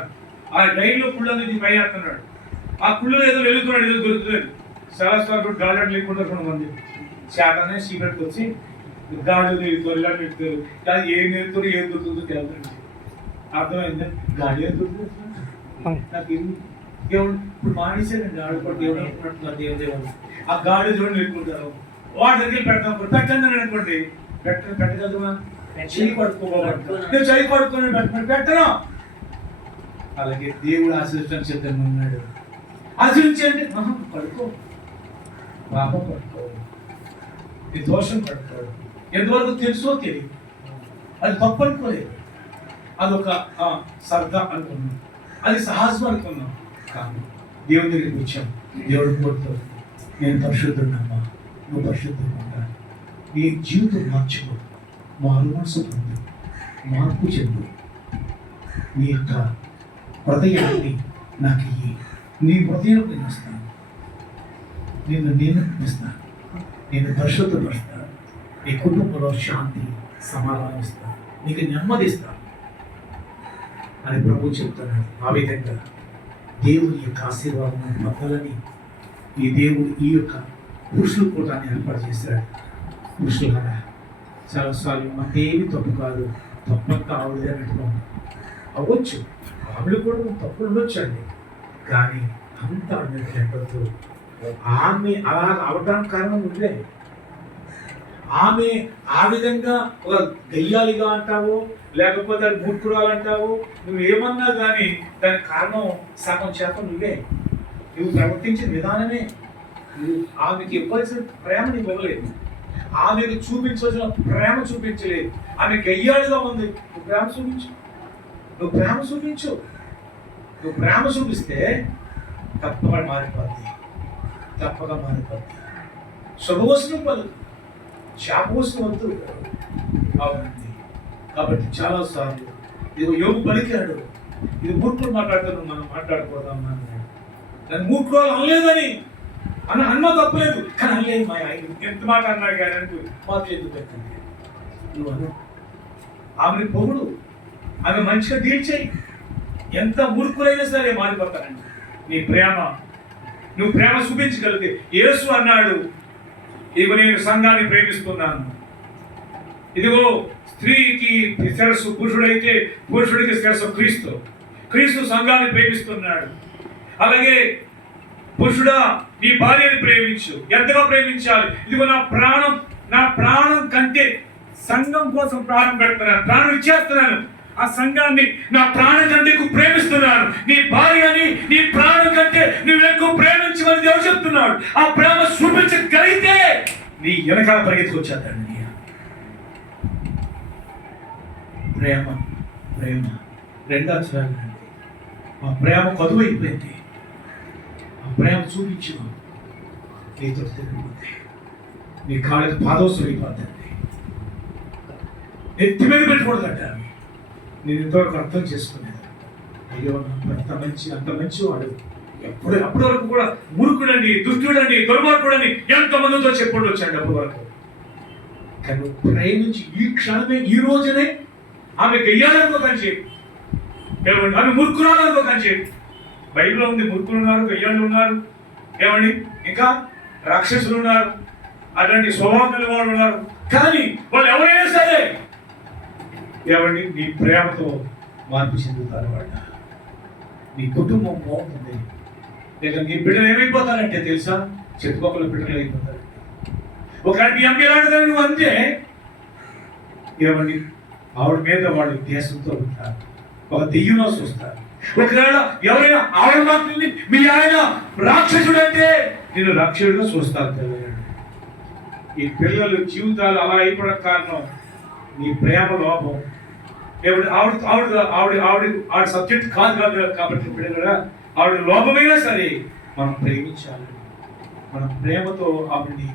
ఆ డ్రైన్లో కుళ్ళు అనేది పై వేస్తున్నాడు. ఆ కుళ్ళు ఏదో వెళ్తున్నాడు, ఏదో దొరుకుతుంది. చాలా సార్లు గాలి లేకుండా కొంతమంది చేతనే సీక్రెట్కి వచ్చి గాలి తొలిలాడు వెళ్తారు. అది ఏం వెళ్తారు, ఏం దొరుకుతుందో తెలుస్తుంది. అర్థమైందా? గాలి ఏం దొరుకుతుంది నాకు దేవుడు ఇప్పుడు మానేసాడండి. ఆడుకోవడం దేవుడు అనుకుంటున్నారు. దేవుడు ఆ గాడి చూడండి ఎక్కుంటారు. వాడి దగ్గర పెడతాం, పెట్టండి అని అనుకోండి. పెట్టగలమా? చెయ్యి పడుకోవాలి. నేను చెయ్యి పడుకొని పెట్టను. అలాగే దేవుడు ఆశీర్వదించడానికి సిద్ధంగా ఉన్నాడు. ఆశీర్వించండి. పడుకో, పాపం పడుకో, నీ దోషం పడుకోడు. ఎంతవరకు తెలుసో తెలియదు, అది తప్పు అనుకోలేదు. అదొక సరదా అనుకున్నాం, అది సహజం అనుకున్నాం. కానీ దేవుడి దగ్గరికి వచ్చాం. దేవుడు కోరుతాడు, నేను పరిశుద్ధుడునమ్మా, నువ్వు పరిశుద్ధంగా ఉండాలి. నీ జీవితం మార్చుకో, మారు మనసు పొందు, మార్పు చెందు. నీ యొక్క హృదయాన్ని నాకు ఇయ్యి. నీ హృదయం నేను ఇస్తాను, నేను ఇస్తాను, నేను పరిశుద్ధపరుస్తాను. నీ కుటుంబంలో శాంతి సమాధానం ఇస్తాను, నీకు నెమ్మది ఇస్తాను అని ప్రభు చెప్తున్నాడు. ఆ విధంగా దేవుని యొక్క ఆశీర్వాదం పొందాలని ఈ దేవుడు ఈ యొక్క పురుషుల కూటాన్ని ఏర్పాటు చేశాడు. పురుషులారా, చాలాసార్లు మనకేమి తప్పు కాదు, తప్పంతా ఆవిడ అన్నట్టుగా అవ్వచ్చు. ఆవిడ కూడా తప్పులు ఉండొచ్చండి, కానీ అంత అన్నట్టు ఆమె అలా అవడానికి కారణం ఉందే. ఆమె ఆ విధంగా ఒక గయ్యాలిగా అంటావో, లేకపోతే అది మూర్ఖురాలు అంటావో, నువ్వు ఏమన్నా కానీ దానికి కారణం సగం శాతం నువ్వే. నువ్వు ప్రవర్తించిన విధానమే. నువ్వు ఆమెకి ఇవ్వాల్సిన ప్రేమ నీకు ఇవ్వలేదు, ఆమెకు చూపించవలసిన ప్రేమ చూపించలేదు. ఆమె గయ్యాలిగా ఉంది, నువ్వు ప్రేమ చూపించు. నువ్వు ప్రేమ చూపించు. నువ్వు ప్రేమ చూపిస్తే తప్పగా మారిపోద్ది, తప్పగా మారిపోద్ది. శుభవచనం పలు, శాపవచనం వద్దు. అవునండి. కాబట్టి చాలాసార్లు ఇది యోగు పలికాడు, ఇది మూర్ఖులు మాట్లాడుతాను, మనం మాట్లాడుకోదాం అన్నాడు. దాన్ని మూర్ఖురాలు అనలేదని అన్న తప్పలేదు, కానీ అనలేదు. మా ఆయన ఎంత మాట అన్నాడు కానీ అంటూ మాకు ఎందుకు పెట్టింది. నువ్వు అను, ఆమెను పొగుడు, ఆమె మంచిగా డీల్ చేయి. ఎంత మూర్ఖులైనా సరే మారిపోతానండి. నీ ప్రేమ, నువ్వు ప్రేమ చూపించగలిగితే. యేసు అన్నాడు, ఇదిగో నేను సంఘాన్ని ప్రేమిస్తున్నాను. ఇదిగో స్త్రీకి శిరస్సు పురుషుడైతే పురుషుడికి శిరస్సు క్రీస్తు. క్రీస్తు సంఘాన్ని ప్రేమిస్తున్నాడు. అలాగే పురుషుడా, నీ భార్యని ప్రేమించు. ఎంతగా ప్రేమించాలి? ఇదిగో నా ప్రాణం కంటే సంఘం కోసం ప్రాణం పెడుతున్నాను, ప్రాణం ఇచ్చేస్తున్నాను. ఆ సంఘాన్ని నా ప్రాణం కంటే ఎక్కువ ప్రేమిస్తున్నాను. నీ భార్యని నీ ప్రాణం కంటే నువ్వు ఎక్కువ ప్రేమించమని దేవుడు చెప్తున్నాడు. ఆ ప్రేమ చూపించగలిగితే నీ వెనకాల పరిగెత్తుకొచ్చేద్దండి. ప్రేమ ప్రేమ రెండా చూడాలి. ఆ ప్రేమ కదువైపోయింది. ఆ ప్రేమ చూపించు. నీతో తిరిగిపోతే నీ కాళ్ళకి పాదోసం అయిపోతుంది. ఎత్తి మీద పెట్టకూడదట. నేను ఇంతవరకు అర్థం చేసుకునేది. అయ్యో అంత మంచివాడు, అప్పటి వరకు కూడా మురుకుడండి, దుష్టుడండి, దుర్మార్గుడని ఎంతమందితో చెప్పుడు వచ్చాడు అప్పటి వరకు. కానీ నువ్వు ప్రేమించి ఈ క్షణమే, ఈ రోజునే ఆమె గయ్యాలనుకో కానీ చెప్పి, ఏమండి ఆమె మురుకురాలనుకో కానీ చెప్పి. బైబిల్లో ఉంది మురుకులు ఉన్నారు, గయ్యాళ్ళు ఉన్నారు, ఏమండి ఇంకా రాక్షసులు ఉన్నారు, అటువంటి స్వభావం కలిగిన వాళ్ళు ఉన్నారు. కానీ వాళ్ళు ఎవరైనా సరే ఏమండి నీ ప్రేమతో మార్పు చెందుతారు. వాళ్ళ నీ కుటుంబం బాగుంటుంది. లేదా నీ బిడ్డలు ఏమైపోతారంటే తెలుసా, చెట్టుకొక్కల బిడ్డలు అయిపోతారు. ఒకవేళ మీ అమ్మ ఎలాంటిదని నువ్వు అంటే ఏమండి ఆవిడ మీద వాళ్ళు దేశంతో ఉంటారు, ఒక దెయ్యంలో చూస్తారు. ఒకవేళ ఎవరైనా ఆవిడ మాటల్ని మీ ఆయన రాక్షసుడు అంటే నేను రాక్షసుడిగా చూస్తాను. పిల్లలు, ఈ పిల్లలు జీవితాలు అలా అయిపోవడం కారణం నీ ప్రేమ లోపం. ఆవిడ సబ్జెక్ట్ కాదు కాబట్టి పిల్లలు ఆవిడ లోపమైనా సరే మనం ప్రేమించాలి. మన ప్రేమతో ఆవిడని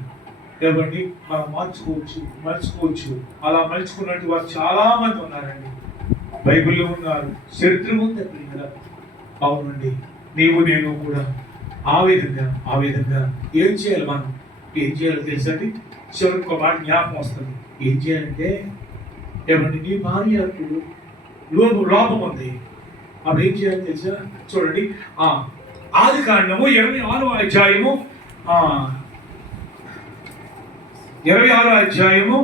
ఏమండి మనం మలుచుకోవచ్చు. అలా మలుచుకున్నట్టు వారు చాలా మంది ఉన్నారండి, బైబిల్లో ఉన్నారు, చరిత్ర ఉంది పిల్లల. అవునండి, నీవు నేను కూడా ఆ విధంగా ఏం చేయాలి? మనం ఏం చేయాలో తెలుసండి. చివరికి ఒక మాట జ్ఞాపకం వస్తుంది. ఏం చేయాలంటే ఏమండి నీ భార్యకు లోపం ఉంది, అప్పుడు ఏం చేయాలి తెలుసా? చూడండి, ఆదికాండము 26వ అధ్యాయము 26వ అధ్యాయము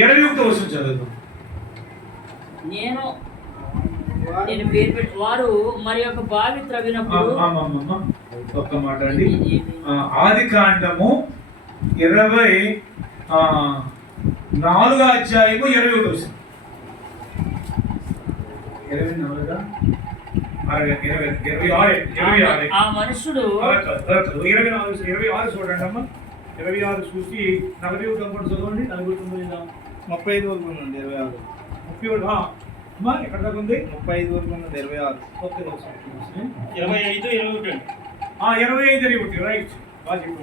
21వ వచనం చదువుతాం. నేను పేరు పెట్టి వారు మరి యొక్క బావి త్రవ్వినప్పుడు. ఒక్క మాట అండి. ఆదికాండము 24వ అధ్యాయము 21వ వచనం. 24 ఆ మనుషుడు 26 చూడండి అమ్మ. 26 చూసి 41 కూడా చదవండి. 49 35 వరకు ఉందండి. 26 31 అమ్మా ఎక్కడ దాకా ఉంది? 35 వరకు ఉన్నది. 26 ఓకే, 25, 21. 25, 21 రైట్. బాగా చెప్పు.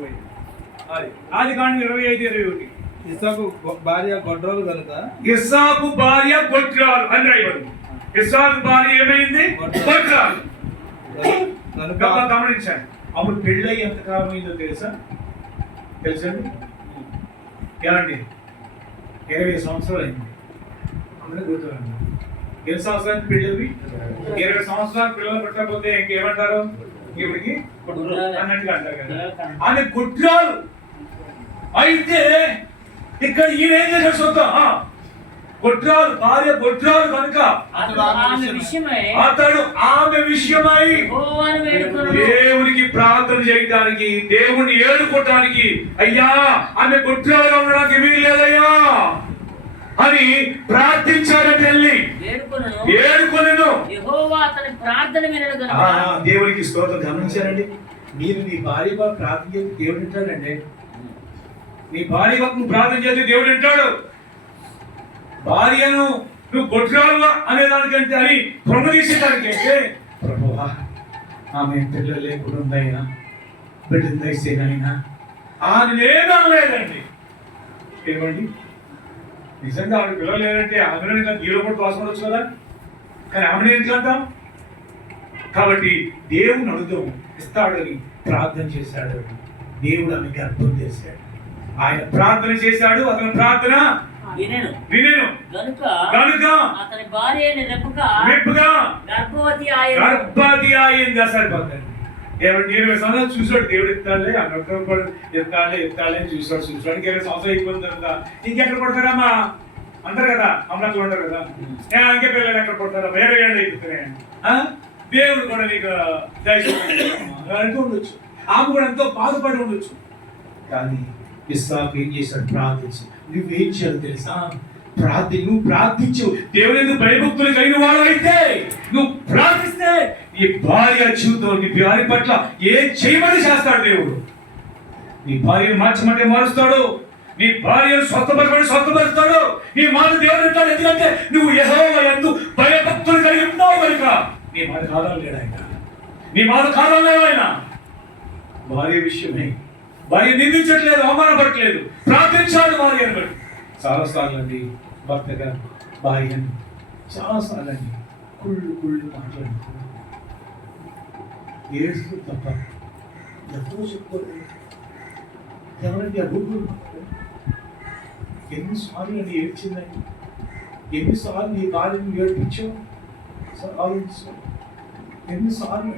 ఆది కాండం 25, 21. ఇస్సాకు భార్య గొడ్రాలు కనుక. ఇస్సాకు భార్య గొడ్రాలు అని రాయబడింది. ఇస్సాకు భార్య ఏమైంది? గొడ్రాలు. గమనించండి. అప్పుడు పెళ్ళై ఎంత కాలం అయిందో తెలుసండి? ఏమండి 20 సంవత్సరాలు అయింది. అందరూ గుర్తురండి. ఎన్ని సంవత్సరానికి పెళ్ళి? 20 సంవత్సరాలు పిల్లలు పెట్టకపోతే ఇంకేమంటారు? ఇప్పటికి అన్నట్టుగా అంటారు కదా. ఆమె గుడ్రాలు అయితే ఇక్కడ ఈయన ఏం చేశాడు? చూద్దాం. గొడ్రాలు భార్య గొడ్రాలు కనుక అతడు ఆమె విషయమై దేవునికి ప్రార్థన చేయడానికి, దేవుని ఏడుకోవటానికి, అయ్యా ఆమె గొడ్రాలుగా ఉండడానికి వీల్లేదయ్యా అని ప్రార్థించారని వెళ్ళి ఏడుకొనెను. దేవునికి స్తోత్రం. గమనించారండి మీరు నీ భార్య ప్రార్థన చేసి దేవుడు వింటాడండి. నీ భార్య నువ్వు ప్రార్థన చేస్తే దేవుడు వింటాడు. భార్యను నువ్వు గొడ్రాలు అనేదానికంటే అని ప్రొంగదీసేదానికంటే ప్రభువా ఆమె పిల్లలు లేకుండా ఉందైనా బిడ్డలు దయచేనైనా నేనేమీ అనలేదండి. ఏమండి నిజంగా ఆవిడ పిల్లలు లేదంటే ఆమెను నీలో కూడా తోసపడవచ్చు కదా, కానీ ఆమెను ఎందుకు అంటాం? కాబట్టి దేవుని అడుగుదాం ఇస్తాడని ప్రార్థన చేశాడు. దేవుడు ఆమె గర్భం చేశాడు. ఆయన ప్రార్థన చేశాడు, అతని ప్రార్థన వినెను. కనుక అతని భార్య రెప్పగా గర్భవతి అయింది. సరిపోతుంది. ఏమంటే 20 సంవత్సరాలు చూసాడు దేవుడు ఎత్తాలే, ఎత్తాలే అని చూసాడు. 20 సంవత్సరాలు అయిపోయిన తర్వాత ఇంకెక్కడ కొడతారమ్మా అంటారు కదా, అమ్మలా చూడరు కదా, ఇంకే పిల్లలు ఎక్కడ కొడతారా, వేరే ఏళ్ళు అయిపోతున్నాయండి. దేవుడు కూడా నీకు అంటూ ఉండొచ్చు. ఆమె కూడా ఎంతో బాధపడి ఉండొచ్చు. కానీ ఇస్సాకు ఏం చేశాడు? ప్రార్థించి. నువ్వేం చేయాలి తెలుసా? నువ్వు ప్రార్థించు. దేవుడు ఎందుకు భయభక్తులు కలిగిన వాడు అయితే నువ్వు ప్రార్థిస్తే నీ భార్య జీవితం, నీ భార్య పట్ల ఏం చేయమని చేస్తాడు దేవుడు. నీ భార్యను మార్చమంటే మారుస్తాడు, నీ భార్యను స్వస్థపరుస్తాడు. నీ మాట దేవుడు అంటాడు. ఎందుకంటే నువ్వు యెహోవా యందు భయభక్తులు కలిగి ఉన్నావు కనుక నీ మాట కాదని లేడు ఆయన. నీ మాట కాదని లేవు ఆయన. భార్య విషయమై భార్య నిందించట్లేదు, అవమానపడట్లేదు, ప్రార్థించాడు భార్య అని బట్టి. చాలాసార్లు అండి భర్తగా భార్యని చాలాసార్లు అండి కుళ్ళు మాట్లాడుతూ ఏడుస్తూ తప్ప ఎంతో చెప్పుకోలేదు. ఎవరండి అడుగు ఎన్నిసార్లు అని ఏడ్చిందండి, ఎన్నిసార్లు నీ భార్యను ఏడిపించావు ఆలోచించు. ఎన్నిసార్లు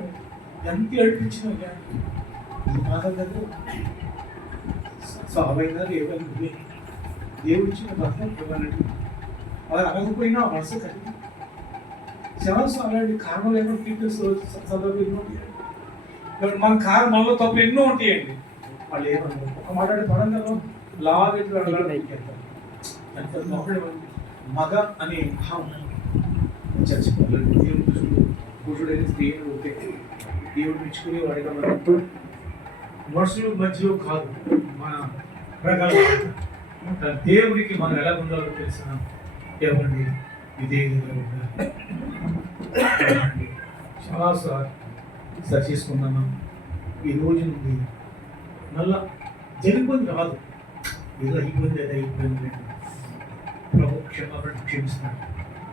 ఎంత ఏడిపించినా కానీ నీ బాధ దగ్గర సావైనా లేవని దేవుడు ఇచ్చిన భర్త ఇవ్వాలండి. వారు అడగకపోయినా మనసు కలిగి చాలాసార్లు అండి కారణం లేకుండా టీచర్స్ సందర్భం ఎన్నో ఉంటాయి. మన కారణం వల్ల తప్పు ఎన్నో ఉంటాయండి. వాళ్ళు ఏమన్నారు ఒక మాట్లాడే పడంలో లాగెట్లా అంత మగ అనే చచ్చిపోలేదు. దేవుడు దృష్టిలో పురుషుడైన స్త్రీని ఉంటే దేవుడు మెచ్చుకునేవాడిగా మనం మనుషుల మధ్యలో కాదు, మన ప్రకారం దేవుడికి మనం ఎలా ఉండాలో తెలిసిన ఏమండి విధేయులుగా ఉండాలి. చాలాసార్లు సరి చేసుకున్నాను. ఈ రోజు నుండి మళ్ళా జరిగిపోయింది రాదు, ఏదో అయిపోయింది ఏదో అయిపోయింది ప్రభు క్షమిస్తున్నాడు.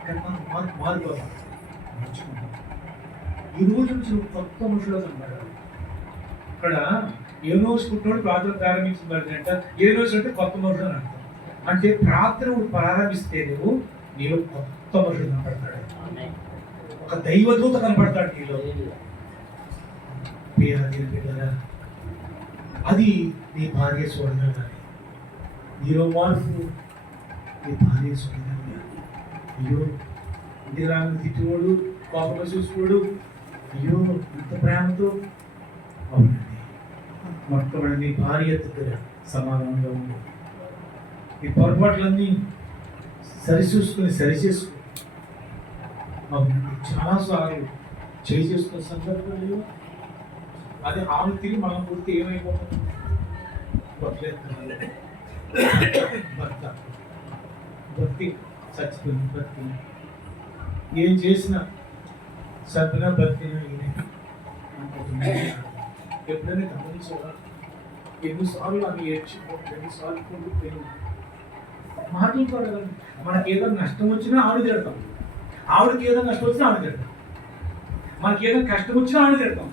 కానీ మనం మారిపోతాం, మర్చిపోతాం. ఈ రోజు నుంచి కొత్త మనుషులు కనబడాలి. ఇక్కడ ఏ రోజు పుట్టినోడు ప్రార్థన ప్రారంభించబడిందంట. ఏ రోజు అంటే కొత్త మనుషులు అని అర్థం. అంటే ప్రార్థన ప్రారంభిస్తే నీలో కొత్త మనుషులు కనపడతాడు, ఒక దైవదూత కనపడతాడు నీలో. అది నీ భార్య చూడగలగాలి. నీలో మార్పు నీ భార్య చూడగలగాలి. అయ్యో ఇంటి రాని తిట్టుకోడు, కోపంగా చూసుకోడు, అయ్యో ఇంత ప్రేమతో. అవునండి, మొట్టమొదటి నీ భార్య దగ్గర సమాధానంగా ఉంది. ఈ పొరపాట్లన్నీ సరిచూసుకుని సరిచేసుకో. అవునండి, చాలాసార్లు చేసుకునే సందర్భం లేవు. అది ఆమె తిరిగి మనం పుడితే ఏమైపోతుంది? భర్త భక్తి చచ్చిపోయింది. భక్తి ఏం చేసినా చంపినా భక్తినా ఎప్పుడైనా గమనించాలా? ఎన్నిసార్లు అవి ఏడ్చిపోతుంది, ఎన్నిసార్లు కొడుకుపోయింది. మాట్లాడుకోవడం మనకి ఏదో నష్టం వచ్చినా ఆవిడ తిడతాం, ఆవిడకి ఏదో నష్టం వచ్చినా ఆవిడ తిడతాం, మనకి ఏదో కష్టం వచ్చినా ఆవిడ తిడతాం,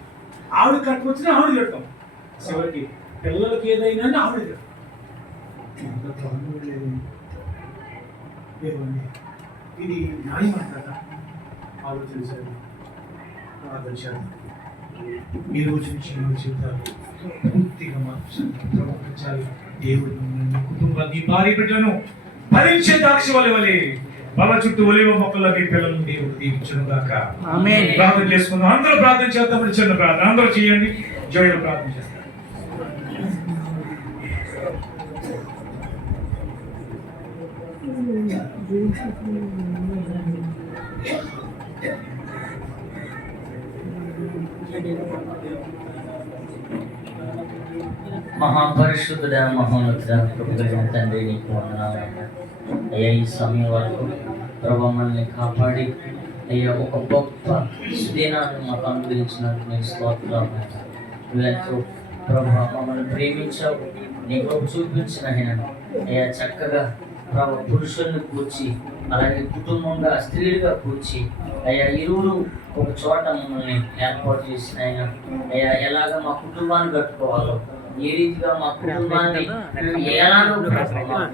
ఆవిడ కష్టం వచ్చినా ఆవిడ తిడతాం, చివరికి పిల్లలకి ఏదైనా ఆవిడ తిడతాం. ఇది న్యాయం అంటారా? ఆవిడ తెలిసారు ఆదర్శాలు ఈ రోజు నుంచి మన జీవితాలు పూర్తిగా మార్చాలి. దేవుడు కుటుంబాన్ని భార్య బిడ్డలను భరించే ద్రాక్ష వలె వాళ్ళ చుట్టూ ఒలివ మొక్కల మీ పిల్లలను దేవుడు దీవించును గాక. ఆమేన్. ప్రార్థన చేసుకుందాం, అందరూ ప్రార్థన చేద్దాం. చిన్న ప్రార్థన అందరూ చేయండి. జోయలు ప్రార్థన చేస్తారు. మహాపరిశుద్ధుడా, మహోన్నతుడా, కృపగలిగిన తండ్రి, నీకు వందనాలు అయ్యా. ఈ సమయం వరకు ప్రభు మనల్ని కాపాడి అయ్యా ఒక గొప్ప సుదినాన్ని మాకు అనుగ్రహించినందుకు నీకు స్తోత్రాలు. నువ్వెంతో ప్రభు మమ్మల్ని ప్రేమించావు, నీ కృప చూపించిన అయ్యా చక్కగా ప్రభు పురుషుల్ని కూర్చి అలాగే కుటుంబంగా స్త్రీలుగా కూర్చి అయ్యా ఇరువురు ఒక చోట మమ్మల్ని ఏర్పాటు చేసిన అయ్యా ఎలాగ మా కుటుంబాన్ని కట్టుకోవాలో, ఏ రీతిగా మా కుటుంబాన్ని ఎలాగో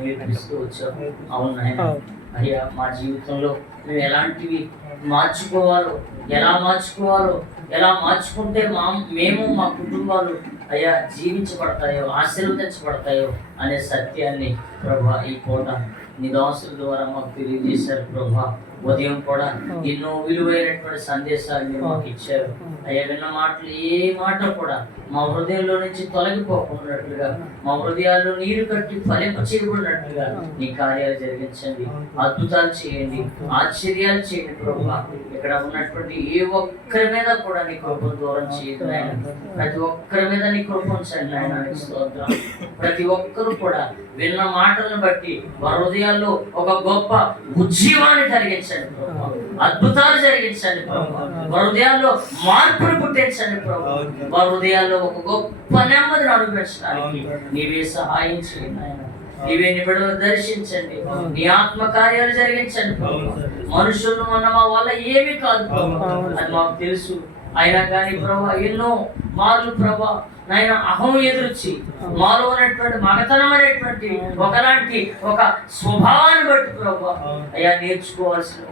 నేర్పిస్తూ వచ్చావు. అవును నాయన, అయ్యా మా జీవితంలో మేము ఎలాంటివి మార్చుకోవాలో, ఎలా మార్చుకుంటే మేము మా కుటుంబాలు అయ్యా జీవించబడతాయో, ఆశీర్వదించబడతాయో అనే సత్యాన్ని ప్రభా ఈ పూట నీ దాసుల ద్వారా మాకు తెలియజేశారు. ప్రభా ఉదయం కూడా ఎన్నో విలువైనటువంటి సందేశాలు మీరు మాకు ఇచ్చారు అయ్యా. విన్న మాటలు ఏ మాట కూడా మా హృదయంలో నుంచి తొలగిపోకున్నట్లుగా, మా హృదయాల్లో నీరు కట్టి ఫలింప చేయబడినట్లుగా నీ కార్యాలు జరిగించండి, అద్భుతాలు చేయండి, ఆశ్చర్యాలు చేయండి. ప్రభా ఇక్కడ ఉన్నటువంటి ఏ ఒక్కరి మీద కూడా నీ కృపను దూరం చేయదు నాయన. ప్రతి ఒక్కరి మీద నీ కృప ఉంచండి నాయన. స్తోత్రం. ప్రతి ఒక్కరు కూడా విన్న మాటలను బట్టి వారి హృదయాల్లో ఒక గొప్ప ఉజ్జీవాన్ని కలిగించండి, అద్భుతాలు జరిగించండి. కలిగించండి ప్రభు. వారి హృదయాల్లో మార్పును పుట్టించండి ప్రభు. వారి హృదయాల్లో ఒక గొప్ప నెమ్మదిని అనుభవించడానికి నీవే సహాయం చేయండి నాయన. నీవే నిబిడలు దర్శించండి. నీ ఆత్మ కార్యాలు జరిగించండి ప్రభు. మనుషులు మన మా వల్ల ఏమీ కాదు ప్రభు, అది మాకు తెలుసు. అయినా కానీ ప్రభా ఎన్నో మార్లు ప్రభా నాయన అహం ఎదుర్చి మాలో ఉన్నటువంటి మగతనం అనేటువంటి ఒకలాంటి ఒక స్వభావాన్ని బట్టి ప్రభా అయ్యా నేర్చుకోవాల్సిన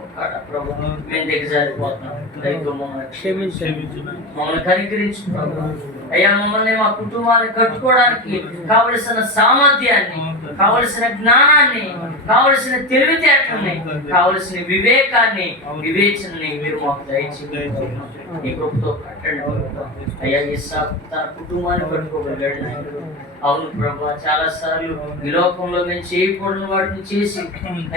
ప్రభా మేము దిగజారిపోతున్నాం. దయతో మమ్మల్ని క్షమించండి, మమ్మల్ని కనికరించు ప్రభా. అయ్యా మమ్మల్ని మా కుటుంబాన్ని కట్టుకోవడానికి కావలసిన సామర్థ్యాన్ని, కావలసిన జ్ఞానాన్ని, కావలసిన తెలివితేటల్ని, కావలసిన వివేకాన్ని, వివేచనని మీరు మాకు దయచేయండి. నీ కృపతో కట్టండి ప్రభా. అయ్యా ఇస్సాకు తన కుటుంబాన్ని కట్టుకోగలిగాడు నాయన. అవును ప్రభా, చాలా సార్లు ఈ లోకంలో మేము చేయకూడని వాటిని చేసి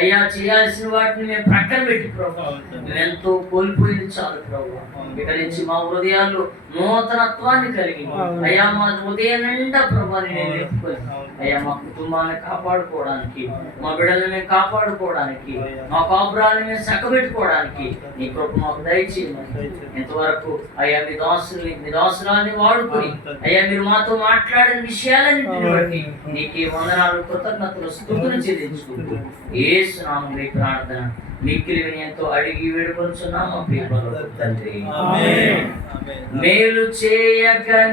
అయ్యా చేయాల్సిన వాటిని మేము ప్రక్కన పెట్టి ప్రభా మేము ఎంతో కోల్పోయింది చాలు ప్రభా. ఇక నుంచి మా హృదయాల్లో నూతనత్వాన్ని కలిగి అయ్యా మా హృదయం నిండా ప్రభాని నేను ఎత్తుకొని అయ్యా మా కుటుంబాన్ని కాపాడుకోవడానికి, మా బిడ్డలను మేము కాపాడుకోవడానికి, మా కాపురాన్ని మేము చక్కబెట్టుకోవడానికి నీ కృప మాకు దయచేయమని ఇంతవరకు అయ్యా మీ దాసురాన్ని వాడుకొని అయ్యా మీరు మాతో మాట్లాడిన విషయాలన్నింటిని బట్టి నీకే వందనాలు, కృతజ్ఞతలు, స్తుతులు చెల్లించుకుంటూ యేసు నామములో ఈ ప్రార్థన మిక్కిలి వినయంతో అడిగి వేడుకొనుచున్నాము ప్రియ పరలోకపు తండ్రి. మేలు చేయక